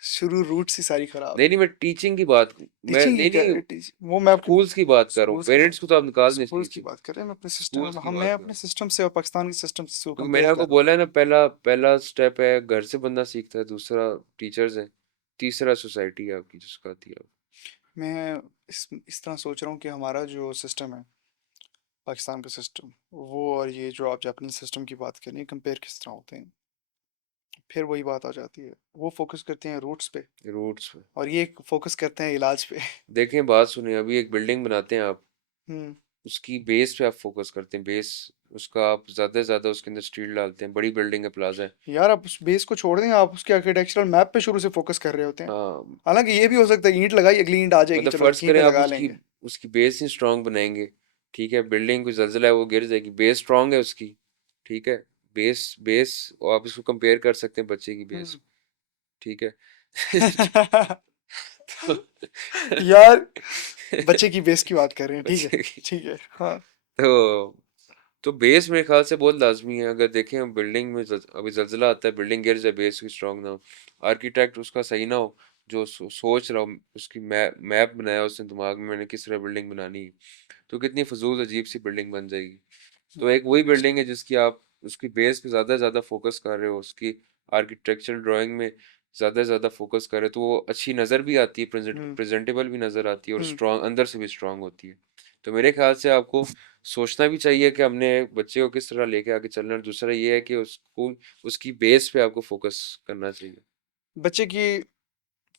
शुरू रूट से सारी खराब नहीं है। नहीं, मैं टीचिंग की बात, मैं टीचिंग की नहीं नहीं, वो मैं आपकी स्कूल्स की बात कर रहा हूँ, स्कूल्स की पेरेंट्स को तो आप निकाल दें स्कूल्स की टीचिंग, बात कर रहे हैं, मैं अपने स्कूल्स सिस्टम की हम बात मैं कर रहा अपने हूँ। सिस्टम से और पाकिस्तान के सिस्टम से इसको तो मैंने कंपेयर कर आपको रहा हूँ। बोला है ना, पहला पहला स्टेप है घर से बंदा सीखता है, दूसरा टीचर्स है, तीसरा सोसाइटी है आपकी जो सिखाती है आपको। मैं इस तरह सोच रहा हूँ कि हमारा जो सिस्टम है, पाकिस्तान का सिस्टम, वो और ये जो आप जापानी सिस्टम की बात कर रहे हैं, कंपेयर किस तरह होते हैं। फिर वही बात आ जाती है, वो फोकस करते हैं रूट्स पे रूट्स पे और ये फोकस करते हैं इलाज पे। देखें, बात सुनिए, अभी एक बिल्डिंग बनाते हैं आप, हम्म। उसकी बेस पे आप फोकस करते हैं, बेस उसका आप ज़्यादा से ज़्यादा उसके अंदर स्टील डालते हैं, बड़ी बिल्डिंग है, प्लाजा है। यार आप उस बेस को छोड़ दें, आप उसके आर्किटेक्चरल मैप पे शुरू से फोकस कर रहे होते हैं। हाँ, हालांकि ये भी हो सकता है ईंट लगाई, अगली ईंट आ जाएगी, मतलब चलो फर्ज एक यहीं करें पे आप लगा उसकी लेंगे। उसकी बेस ही स्ट्रांग बनाएंगे, ठीक है, बिल्डिंग कोई जल्जला है वो गिर जाएगी, बेस स्ट्रांग है उसकी, ठीक है, बेस बेस, और आप इसको कंपेयर कर सकते हैं बच्चे की बेस, हम्म। ठीक है। तो यार बच्चे की बेस की बात कर रहे हैं, ठीक है। बच्चे की, ठीक है, हाँ। तो तो बेस मेरे ख्याल से बहुत लाजमी है। अगर देखें हम बिल्डिंग में अभी जल्जला आता है, बिल्डिंग गिर जाए, बेस की स्ट्रांग ना हो, आर्किटेक्ट उसका सही ना हो, जो सोच रहा हो, उसकी मैप बनाया उसने दिमाग में, मैंने किस तरह बिल्डिंग बनानी है, तो कितनी फजूल अजीब सी बिल्डिंग बन जाएगी। तो एक वही बिल्डिंग है जिसकी आप उसकी बेस पे ज़्यादा से ज़्यादा फोकस कर रहे हो, उसकी आर्किटेक्चरल ड्राइंग में ज़्यादा से ज़्यादा फोकस कर रहे हो, तो वो अच्छी नज़र भी आती है, हम्म। प्रेजेंटेबल भी नज़र आती है, और हम्म। स्ट्रांग अंदर से भी स्ट्रांग होती है। तो मेरे ख्याल से आपको सोचना भी चाहिए कि हमने बच्चे को किस तरह लेके आगे चलना है। दूसरा ये है कि उसको उसकी बेस पे आपको फोकस करना चाहिए। बच्चे की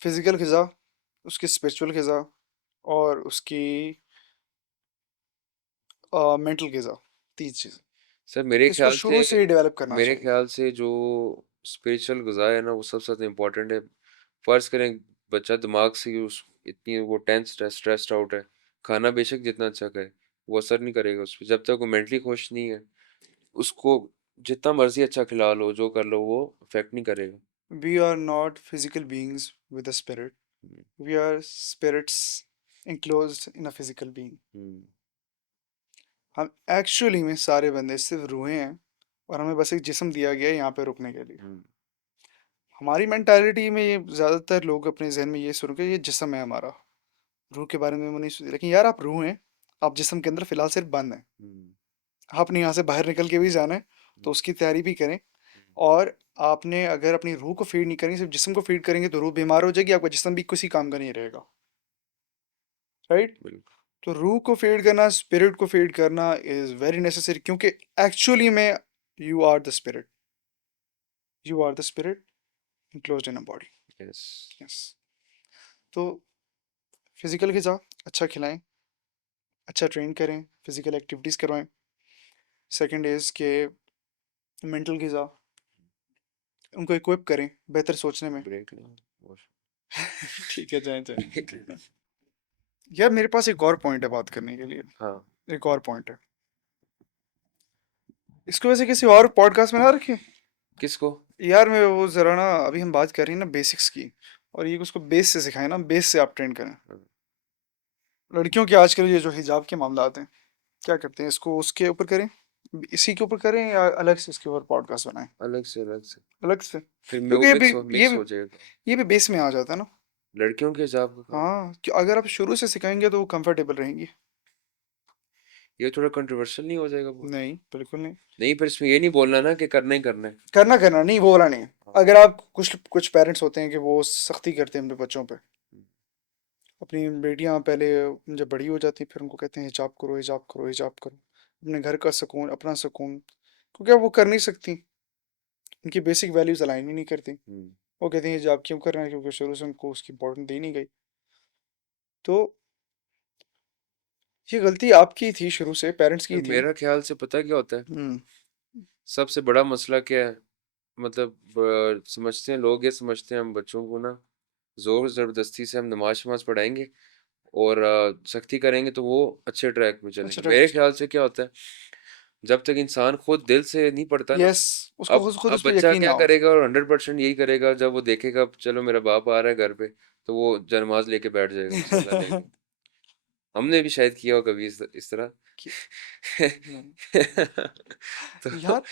फिजिकल ग़िज़ा, उसकी स्पिरिचुअल ग़िज़ा और उसकी मेंटल ग़िज़ा, 3 चीज़ें, सर मेरे इसको ख्याल से शुरू से ही डेवलप करना मेरे चाहिए। ख्याल से जो स्पिरिचुअल ग़िज़ा है ना, वो सबसे ज़्यादा इम्पोर्टेंट है। फ़र्ज़ करें बच्चा दिमाग से ही उस इतनी वो टेंस्ड है, स्ट्रेस्ड आउट है, खाना बेशक जितना अच्छा खाए, वो असर नहीं करेगा उस पे। जब तक वो मेंटली खुश नहीं है, उसको जितना मर्ज़ी अच्छा खिला लो, जो कर लो, वो इफ़ेक्ट नहीं करेगा। We are not physical beings with a spirit, hmm, we are spirits enclosed in a physical being। हुँ, हम एक्चुअली में सारे बंदे सिर्फ रूहें हैं और हमें बस एक जिस्म दिया गया है यहाँ पे रुकने के लिए। हुँ, हमारी मेंटालिटी में ये ज़्यादातर लोग अपने जहन में ये सुन के, ये जिस्म है हमारा, रूह के बारे में वो नहीं सोचते। लेकिन यार आप रूह हैं, आप जिस्म के अंदर फिलहाल सिर्फ बंद हैं। हुँ, आपने यहाँ से बाहर निकल के भी जाना है, हुँ, तो उसकी तैयारी भी करें। और आपने अगर अपनी रूह को फीड नहीं करेंगे, सिर्फ जिस्म को फीड करेंगे, तो रूह बीमार हो जाएगी, आपका जिस्म भी किसी काम का नहीं रहेगा। राइट। बिल्कुल, तो रूह को फीड करना, स्पिरिट को फीड करना इज वेरी नेसेसरी, क्योंकि एक्चुअली में you are the spirit, you are the spirit enclosed in a body. Yes. Yes. तो फिजिकल ग़िज़ा अच्छा खिलाएं, अच्छा ट्रेन करें, फिजिकल एक्टिविटीज़ करवाएं। सेकंड इज़ के मेंटल ग़िज़ा, उनको इक्विप करें बेहतर सोचने में। ब्रेक लें, वॉश ठीक है, जाएं जाएं। ब्रेक लें। यार मेरे पास एक और पॉइंट है बात करने के लिए, हाँ, एक और पॉइंट है। इसको वैसे किसी और पॉडकास्ट में ना रखें। किसको? यार मैं वो ज़रा ना, अभी हम बात कर रहे हैं ना बेसिक्स की, और ये उसको बेस से सिखाएं ना, बेस से आप ट्रेन करें। हाँ, लड़कियों के आजकल ये जो हिजाब के मामला आते हैं, क्या करते हैं, इसको उसके ऊपर करें, इसी के ऊपर करें, या अलग से इसके ऊपर पॉडकास्ट बनाएं, अलग से, अलग से। अलग से, फिर क्योंकि ये भी ये मिक्स भी हो जाएगा। ये भी बेस में आ जाता है ना। लड़कियों के हिसाब का काम। हाँ, कि अगर आप शुरू से सिखाएंगे तो वो कंफर्टेबल रहेंगी। ये थोड़ा कंट्रोवर्शियल नहीं हो जाएगा बहुत? नहीं, बिल्कुल नहीं। नहीं, पर इसमें ये नहीं बोलना ना कि करना ही करना है। करना करना नहीं, वो वाला नहीं है। हाँ, अगर आप कुछ कुछ पेरेंट्स होते हैं कि वो सख्ती करते हैं अपने बच्चों पे, हम्म, अपनी बेटियां पहले जब बड़ी हो जाती फिर उनको कहते हैं हिजाब करो, हिजाब करो, हिजाब करो, अपने घर का सुकून, अपना सुकून, क्योंकि अब वो कर नहीं सकती, उनकी बेसिक वैल्यूज अलाइन ही नहीं करती। हम्म। वो कहते हैं हिजाब क्यों करना है, क्योंकि शुरू से उनको उसकी इंपॉर्टेंस दी नहीं गई। तो ये गलती आपकी थी, शुरू से पेरेंट्स सर की थी। मेरा ख्याल से पता क्या होता है, हम्म। सबसे बड़ा मसला क्या है, मतलब समझते हैं लोग, ये समझते हैं हम बच्चों को ना जोर ज़बरदस्ती से हम नमाज शमाज पढ़ाएंगे और सख्ती करेंगे तो वो अच्छे ट्रैक में अच्छा चलेंगे। ट्रैक मेरे पे ख्याल से क्या होता है, जब तक इंसान खुद दिल से नहीं पढ़ता ना, यस, उसको खुद खुद अब उस पर बच्चा यकीन क्या ना हो। करेगा, और 100% यही करेगा जब वो देखेगा चलो मेरा बाप आ रहा है घर पे, तो वो जनमाज लेके बैठ जाएगा मुसल्ला लेके। हमने भी शायद किया हो कभी इस तरह। कि- नहीं तो यार,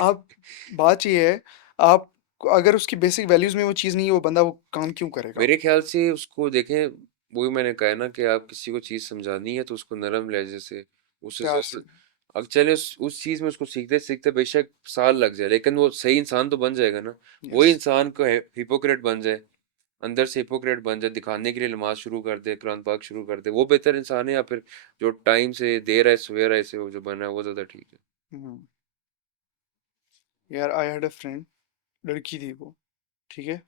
आप, बात ये है, आप अगर उसकी बेसिक वैल्यूज में वो चीज़ नहीं है, वो बंदा वो काम क्यों करेगा? मेरे ख्याल से उसको देखें, वही मैंने कहा है ना कि आप किसी को चीज़ समझानी है तो उसको नरम लहजे से, उसे प्यार ज़रूर, से। अब चले उस चीज़ में उसको सीखते सीखते बेशक साल लग जाए, लेकिन वो सही इंसान तो बन जाएगा ना। यस। वही इंसान को हिपोक्रेट बन जाए, अंदर से हिपोक्रेट बन जाए, दिखाने के लिए नमाज शुरू कर दे, कुरान पाक शुरू कर दे, वो बेहतर इंसान है, या फिर जो टाइम से दे रहा है सवेरा ऐसे वो जो बना है वो ज़्यादा ठीक है। हम्म। यार, आई हैड अ फ्रेंड, लड़की थी वो, ठीक है,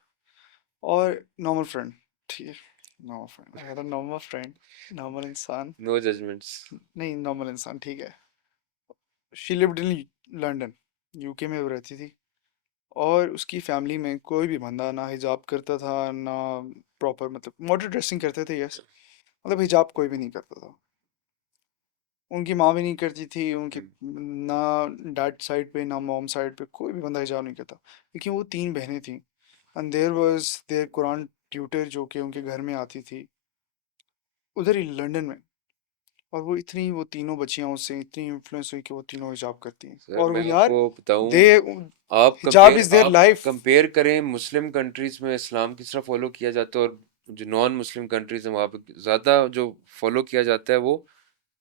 और नॉर्मल फ्रेंड, ठीक है, normal friend, I had a normal friend, normal इंसान, नो जजमेंट्स। नहीं नॉर्मल इंसान, ठीक है। She lived in London, UK में वो रहती थी, और उसकी फैमिली में कोई भी बंदा ना हिजाब करता था, ना प्रॉपर, मतलब मॉडर्न ड्रेसिंग करते थे, यस, मतलब हिजाब कोई भी नहीं करता था। उनकी माँ भी नहीं करती थी, उनके ना डैड साइड पे ना मॉम साइड पे कोई भी बंदा हिजाब नहीं करता, लेकिन वो तीन बहनें थीं, and there was there Quran tutor जो कि उनके घर में आती थी, उधर ही लंदन में। और वो इतनी, वो तीनों बच्चियां उससे इतनी इन्फ्लुएंस हुई कि वो तीनों हिजाब करती हैं, सर और वो मैं यार, आपको बताऊं, दे, हिजाब इज देयर आप लाइफ। कंपेयर करें मुस्लिम कंट्रीज में इस्लाम किस तरह फॉलो किया जाता है, और जो नॉन मुस्लिम कंट्रीज हैं वहाँ पे ज़्यादा जो फॉलो किया जाता है वो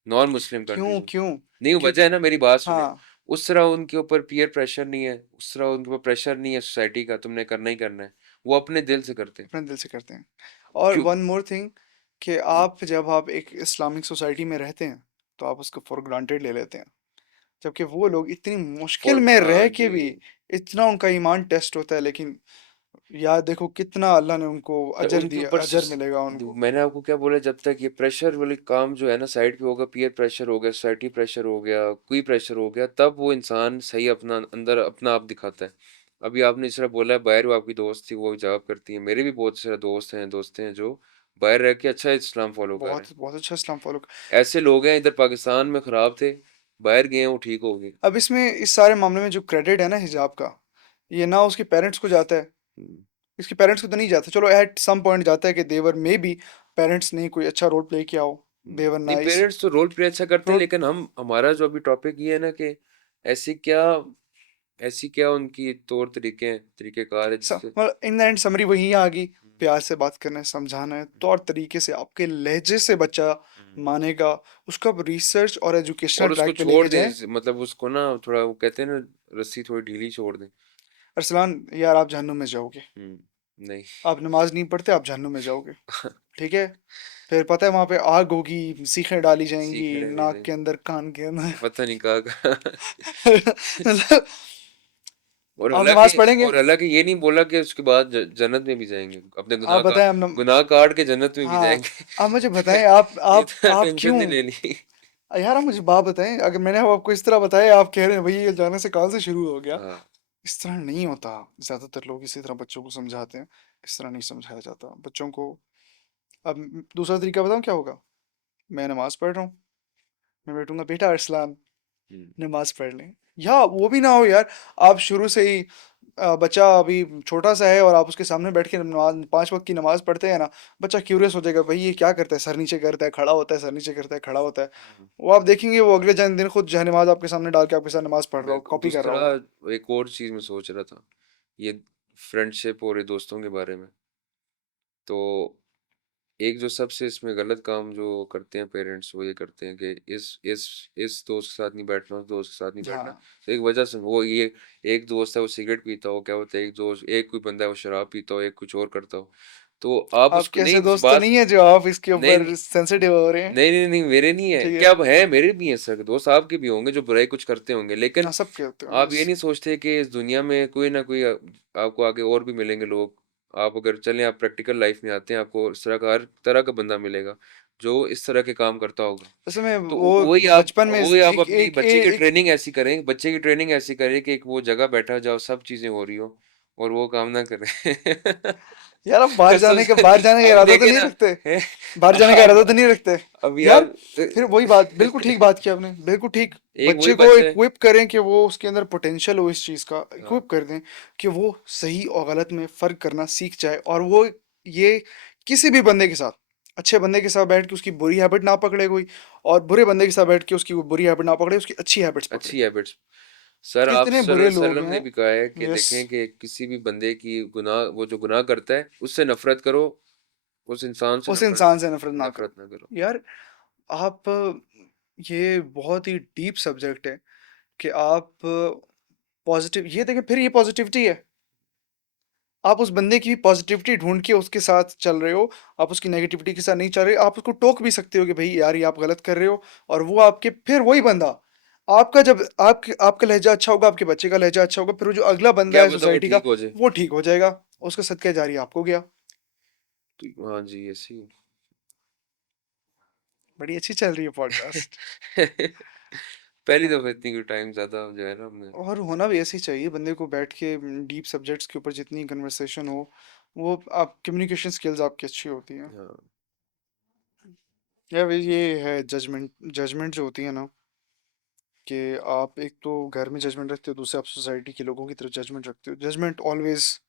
नॉन मुस्लिम कंट्रीज क्यों में। क्यों? नहीं, वो क्यों? वजह है ना, मेरी बात सुने। हाँ, उस तरह उनके ऊपर पीयर प्रेशर नहीं है, उस तरह उनके ऊपर प्रेशर नहीं है सोसाइटी का, तुमने करना ही करना है, वो अपने दिल से करते हैं। अपने दिल से करते हैं। और क्यों? वन मोर थिंग, कि आप जब आप एक इस्लामिक सोसाइटी में रहते हैं, तो आप उसको फॉर ग्रांटेड ले लेते हैं, जबकि वो लोग इतनी मुश्किल फॉर, में हाँ रह के जी। भी इतना उनका ईमान टेस्ट होता है, लेकिन यार देखो कितना अल्लाह ने उनको जब अजर उनके दिया, ऊपर अजर मिलेगा उनको। मैंने आपको क्या बोला, जब तक ये प्रेशर वाले काम जो है ना साइड पे होगा, पीयर प्रेशर हो गया, सोसाइटी प्रेशर हो गया, कोई प्रेशर हो गया, तब वो इंसान सही अपना अंदर अपना आप दिखाता है। अभी आपने इस तरह बोला है, बाहर वो आपकी दोस्त थी वो जॉब करती है, मेरे भी बहुत सारे दोस्त हैं जो बाहर रह के अच्छा इस्लाम फॉलो कर रहे बहुत हैं। बहुत अच्छा इस्लाम फॉलो। ऐसे लोग हैं इधर पाकिस्तान में खराब थे, बाहर गए हैं वो ठीक हो गए। अब इसमें इस सारे मामले में जो क्रेडिट है ना हिजाब का, ये ना उसके पेरेंट्स को जाता है, हम्म, इसके पेरेंट्स को तो नहीं जाता, चलो एट सम पॉइंट जाता है कि देवर में भी पेरेंट्स ने कोई अच्छा रोल प्ले किया हो, देवर नहीं, नाइस पेरेंट्स तो रोल प्ले अच्छा करते हैं, रोल। लेकिन हम हमारा जो अभी टॉपिक ये है ना कि ऐसी क्या ऐसी क्या उनकी तौर तरीके हैं, तरीक़ेकार है जिससे। इन द एंड समरी वही आ गई, प्यार से बात करना है, समझाना है, तौर तरीके से, आपके लहजे से बच्चा हुँ। मानेगा, उसको आप रिसर्च और एजुकेशनल और उसको ट्रैक पे छोड़ लेके दें, जाएं। मतलब उसको ना थोड़ा, वो कहते हैं ना, रस्सी थोड़ी ढीली छोड़ दें। अरसलान, यार आप जहन्नुम में जाओगे, हुँ, नहीं। आप नमाज नहीं पढ़ते, आप जहन्नुम में जाओगे, ठीक है? फिर पता है वहां पे आग होगी, सीखें डाली जाएंगी सीखने डाली नाक के जाएँगी, अंदर, कान के अंदर। पता नहीं कहाँ-कहाँ। मतलब और आप हालाँकि नमाज पढ़ेंगे, ये नहीं बोला कि उसके बाद जन्नत में भी जाएँगे, अपने आप बताएं हम गुनाह काट के जन्नत में भी हाँ, जाएँगे। आप मुझे बताएं, आप इतना आप टेंशन क्यों, नहीं लेनी। यार आप मुझे बात बताएं, अगर मैंने आपको इस तरह बताया, आप कह रहे हैं भाई ये जाने से कहाँ से शुरू हो गया। हाँ, इस तरह नहीं होता, ज्यादातर लोग इसी तरह बच्चों को समझाते हैं, इस तरह नहीं समझाया जाता बच्चों को। अब दूसरा तरीका बताऊं क्या होगा? मैं नमाज पढ़ रहा हूँ, मैं बैठूंगा, बेटा अरसलान हुँ, नमाज पढ़ लें, या वो भी ना हो यार, आप शुरू से ही बच्चा अभी छोटा सा है और आप उसके सामने बैठ के नमाज, 5 वक्त की नमाज पढ़ते हैं ना, बच्चा क्यूरियस हो जाएगा, भाई ये क्या करता है, सर नीचे करता है, खड़ा होता है, सर नीचे करता है, खड़ा होता है। हुँ। वो आप देखेंगे, वो अगले दिन खुद जो है नमाज आपके सामने डाल के आपके साथ नमाज पढ़ रहा हो, बिल्कुल, कॉपी कर रहा दूसरा होगा। एक और चीज़ मैं सोच रहा था, ये फ्रेंडशिप और ये दोस्तों के बारे में। तो एक जो सबसे इसमें गलत काम जो करते हैं पेरेंट्स, वो ये करते हैं कि इस दोस्त के साथ नहीं बैठना, उस दोस्त के साथ नहीं बैठना। हाँ, तो एक वजह से वो ये, एक दोस्त है वो सिगरेट पीता हो, क्या होता है, एक कोई बंदा है वो शराब पीता हो, एक कुछ और करता हो। तो आप उसको आपके नहीं, ऐसे उस दोस्त तो बात, नहीं है जो आप इसके नहीं ऊपर सेंसिटिव हो रहे हैं? नहीं, मेरे नहीं है ठीक क्या, है, अब है मेरे भी हैं सर दोस्त, आपके भी होंगे जो बुराई कुछ करते होंगे, लेकिन हाँ सबके होते हैं, आप ये यस। नहीं सोचते कि इस दुनिया में कोई ना कोई आपको आगे और भी मिलेंगे लोग। आप अगर चलें, आप प्रैक्टिकल लाइफ में आते हैं, आपको इस तरह का हर तरह का बंदा मिलेगा जो इस तरह के काम करता होगा। असल में तो वो बचपन में वही आप एक अपनी एक बच्चे की एक ट्रेनिंग ऐसी करें, बच्चे की ट्रेनिंग ऐसी करें कि एक वो जगह बैठा जाओ, सब चीज़ें हो रही हो और वो काम ना करे। यार आप बाहर कसम जाने का से। बाहर जाने का अब इरादा तो देखे नहीं ना, रखते? हैं? बाहर जाने का इरादा अब तो नहीं रखते? अब यार यार फिर वही बात, बिल्कुल ठीक बात की आपने, बिल्कुल ठीक। एक वही बच्चे को बच्चा है। इक्विप करें कि वो उसके अंदर पोटेंशियल हो इस चीज़ का, हाँ, इक्विप कर दें कि वो सही और गलत में फ़र्क करना सीख जाए, और वो ये किसी भी बंदे के साथ, अच्छे बंदे के साथ बैठ के उसकी बुरी हैबिट ना पकड़े कोई, और बुरे बंदे के साथ बैठ के उसकी वो बुरी हैबिट ना पकड़े, उसकी अच्छी हैबिट्स पकड़े। अच्छी हैबिट्स। सर आप कितने बुरे लोग सल्लम ने हैं। भी कहा है कि यस। देखें कि किसी भी बंदे की गुनाह, वो जो गुनाह करता है उससे नफरत करो, उस इंसान से उस इंसान से नफरत ना नफरत ना करो। करो। यार आप ये बहुत ही डीप सब्जेक्ट है कि आप पॉजिटिव, ये देखें फिर ये पॉजिटिविटी है। आप उस बंदे की पॉजिटिविटी ढूंढ के उसके साथ चल रहे हो, आप उसकी नेगेटिविटी के साथ नहीं चल रहे। आप उसको टोक भी सकते हो कि भाई यार ये आप गलत कर रहे हो, और वो आपके, फिर वही बंदा आपका, जब आपका लहजा अच्छा होगा, आपके बच्चे का लहजा अच्छा होगा, फिर वो जो अगला बंदा क्या है पता वो सोसाइटी का, ठीक हो जाए। वो ठीक हो जाएगा। उसका सदका जारी आपको गया। तो हाँ जी, ऐसी बड़ी अच्छी चल रही है पॉडकास्ट। पहली दफा इतनी कोई टाइम ज्यादा जो है ना हमने। और होना भी ऐसे ही चाहिए, बंदे को बैठ के डीप सब्जेक्ट्स के ऊपर जितनी कन्वर्सेशन हो, वो आप कम्युनिकेशन स्किल्स आपकी अच्छी होती हैं। हाँ, या ये है जजमेंट, जजमेंट जो होती है ना, कि आप एक तो घर में जजमेंट रखते हो, दूसरे आप सोसाइटी के लोगों की तरफ जजमेंट रखते हो। Judgement always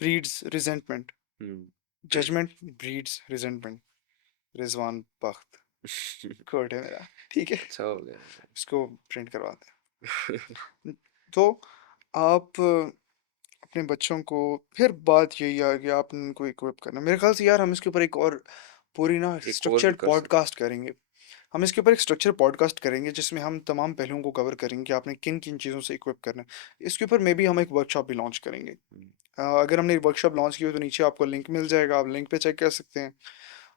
breeds resentment. Hmm. Judgement breeds resentment. Rizwan Bakht quote है मेरा, ठीक है। अच्छा हो गया। इसको प्रिंट करवाते हैं। तो आप अपने बच्चों को, फिर बात यही आ कि आप उनको इक्विप करना, मेरे ख्याल से यार हम इसके ऊपर एक और पूरी ना एक और भी स्ट्रक्चर्ड कर सकते। पॉडकास्ट करेंगे। हम इसके ऊपर एक स्ट्रक्चर पॉडकास्ट करेंगे जिसमें हम तमाम पहलुओं को कवर करेंगे कि आपने किन किन चीज़ों से इक्विप करना है। इसके ऊपर मे बी हम एक वर्कशॉप भी लॉन्च करेंगे। हम्म। अगर हमने वर्कशॉप लॉन्च की हो तो नीचे आपको लिंक मिल जाएगा, आप लिंक पे चेक कर सकते हैं।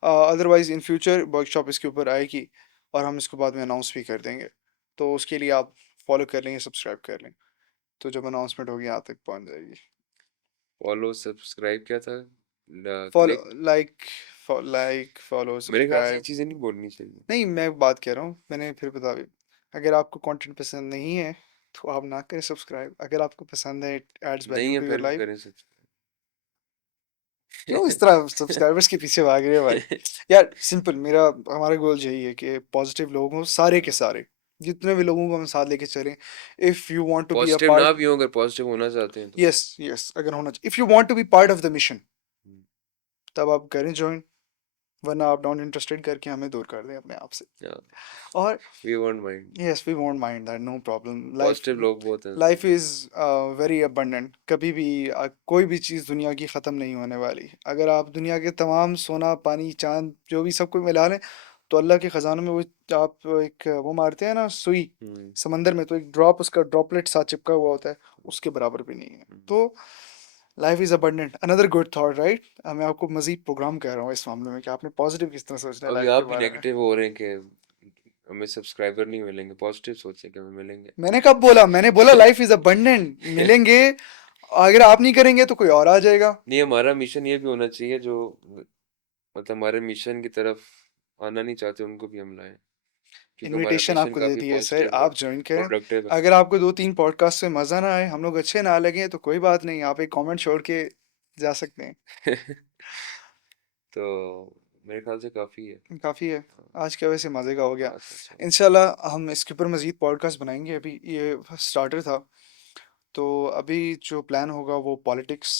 अदरवाइज इन फ्यूचर वर्कशॉप इसके ऊपर आएगी, और हम इसको बाद में अनाउंस भी कर देंगे। तो उसके लिए आप फॉलो कर लेंगे, सब्सक्राइब कर लें, तो जब अनाउंसमेंट होगी यहाँ तक पहुँच जाएगी। फॉलो सब्सक्राइब क्या था? Follow, click. लाइक फॉलो मेरे ख्याल से ये सब्सक्राइब। चीजें नहीं बोलनी चाहिए। नहीं, मैं बात कह रहा हूँ, मैंने फिर बता भी, अगर आपको कंटेंट पसंद नहीं है तो आप ना करें सब्सक्राइब। अगर आपको पसंद है, इट एड्स नहीं वैल्यू है टू योर फिर भी लाइफ। करें क्यों इस सब्सक्राइब। तरह सब्सक्राइबर्स के पीछे भाग रहे हो भाई? यार सिंपल, मेरा हमारा गोल यही है कि पॉजिटिव लोग हों, सारे के सारे, जितने भी लोगों को हम साथ लेके चलें। If you want to be a positive ना पार्ट, भी हो, अगर पॉजिटिव होना चाहते हैं तो। यस यस, अगर होना चाहिए, if you want to be part of the mission, तब आप करें ज्वाइन, वरना आप नॉट इंटरेस्टेड करके हमें दूर कर दें अपने आप से। और we won't mind. Yes, we won't mind that, no problem. Life, positive लोग बहुत हैं। Life is very abundant. कभी भी कोई भी चीज़ दुनिया की ख़त्म नहीं होने वाली। अगर आप दुनिया के तमाम सोना पानी चांद जो भी सब कुछ मिला लें, तो अल्लाह के ख़जानों में वो, आप एक वो मारते हैं ना सुई हम्म। समंदर में, तो एक ड्रॉप उसका ड्रॉपलेट साथ चिपका हुआ होता है, उसके बराबर भी नहीं है। हम्म। तो life is abundant, another good thought, right? मैं आपको मजीद प्रोग्राम कह रहा हूँ इस मामले में कि आपने पॉजिटिव किस तरह सोचना है अभी लाइफ के आप भी बारे में। नेगेटिव हो रहे हैं कि हमें सब्सक्राइबर नहीं मिलेंगे, पॉजिटिव सोचें कि हमें मिलेंगे। मैंने कब बोला? मैंने बोला लाइफ इज़ अबंडेंट, मिलेंगे। अगर आप नहीं करेंगे तो कोई और आ जाएगा। नहीं, हमारा मिशन ये भी होना चाहिए जो मतलब हमारे मिशन की तरफ आना नहीं चाहते उनको भी हम लाएं, क्योंकि हमारा इनविटेशन मिशन आपको दे काफी दी है सर, पॉजिटिव है, आप ज्वाइन करें। प्रोडक्टिव है। अगर आपको 2-3 पॉडकास्ट से मज़ा ना आए, हम लोग अच्छे ना लगे, तो कोई बात नहीं, आप एक कमेंट छोड़ के जा सकते हैं। तो मेरे ख्याल से काफी है। काफ़ी है। हाँ, आज का वैसे मज़े का हो गया। आज अच्छा। इंशाल्लाह हम इसके ऊपर मज़ीद पॉडकास्ट बनाएंगे। अभी ये स्टार्टर था, तो अभी जो प्लान होगा वो पॉलिटिक्स।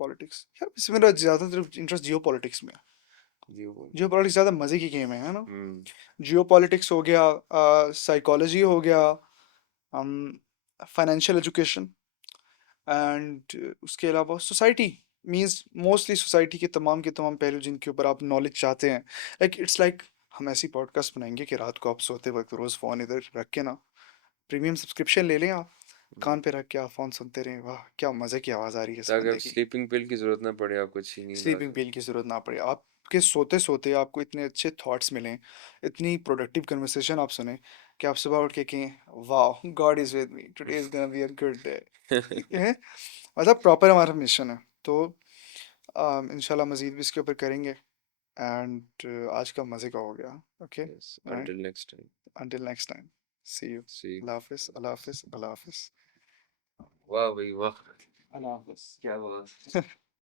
पॉलिटिक्स यार, इसमें मेरा ज़्यादातर इंटरेस्ट जियो पॉलिटिक्स में है। जी वो बोल। जियो पॉलिटिक्स ज़्यादा मज़े की गेम है ना? हम्म। जियो पॉलिटिक्स हो गया, साइकोलॉजी हो गया, हम फाइनेंशियल एजुकेशन, एंड उसके अलावा सोसाइटी, मींस मोस्टली सोसाइटी के तमाम पहलू जिनके ऊपर आप नॉलेज चाहते हैं। लाइक इट्स लाइक हम ऐसी पॉडकास्ट बनाएंगे कि रात को आप सोते वक्त रोज़ फ़ोन इधर रख के ना, प्रीमियम सब्सक्रिप्शन ले लें आप, कान पे रख के आप फ़ोन सुनते रहें। वाह क्या मज़े की आवाज़ आ रही है इस ताकि अब बंदे की। स्लीपिंग पिल की जरूरत ना पड़े, आपको अच्छी नींद आ स्लीपिंग जाए। पिल की ज़रूरत ना पड़े, आपके सोते सोते आपको इतने अच्छे थॉट्स मिलें, इतनी प्रोडक्टिव कन्वर्सेशन आप सुने, कि आप सुबह उठ के कहें वाह God is with me, today is gonna be a good day. ठीक है, मतलब प्रॉपर हमारा मिशन है। तो इंशाल्लाह मज़ीद भी इसके ऊपर करेंगे। एंड आज का मज़े का हो गया। Okay, yes, right, until next time. Until next time, see you. See. अल्लाह हाफिज़, अल्लाह हाफिज़, अल्लाह हाफिज़। वाह भाई वाह! अल्लाह हाफ़िज़। क्या बात है!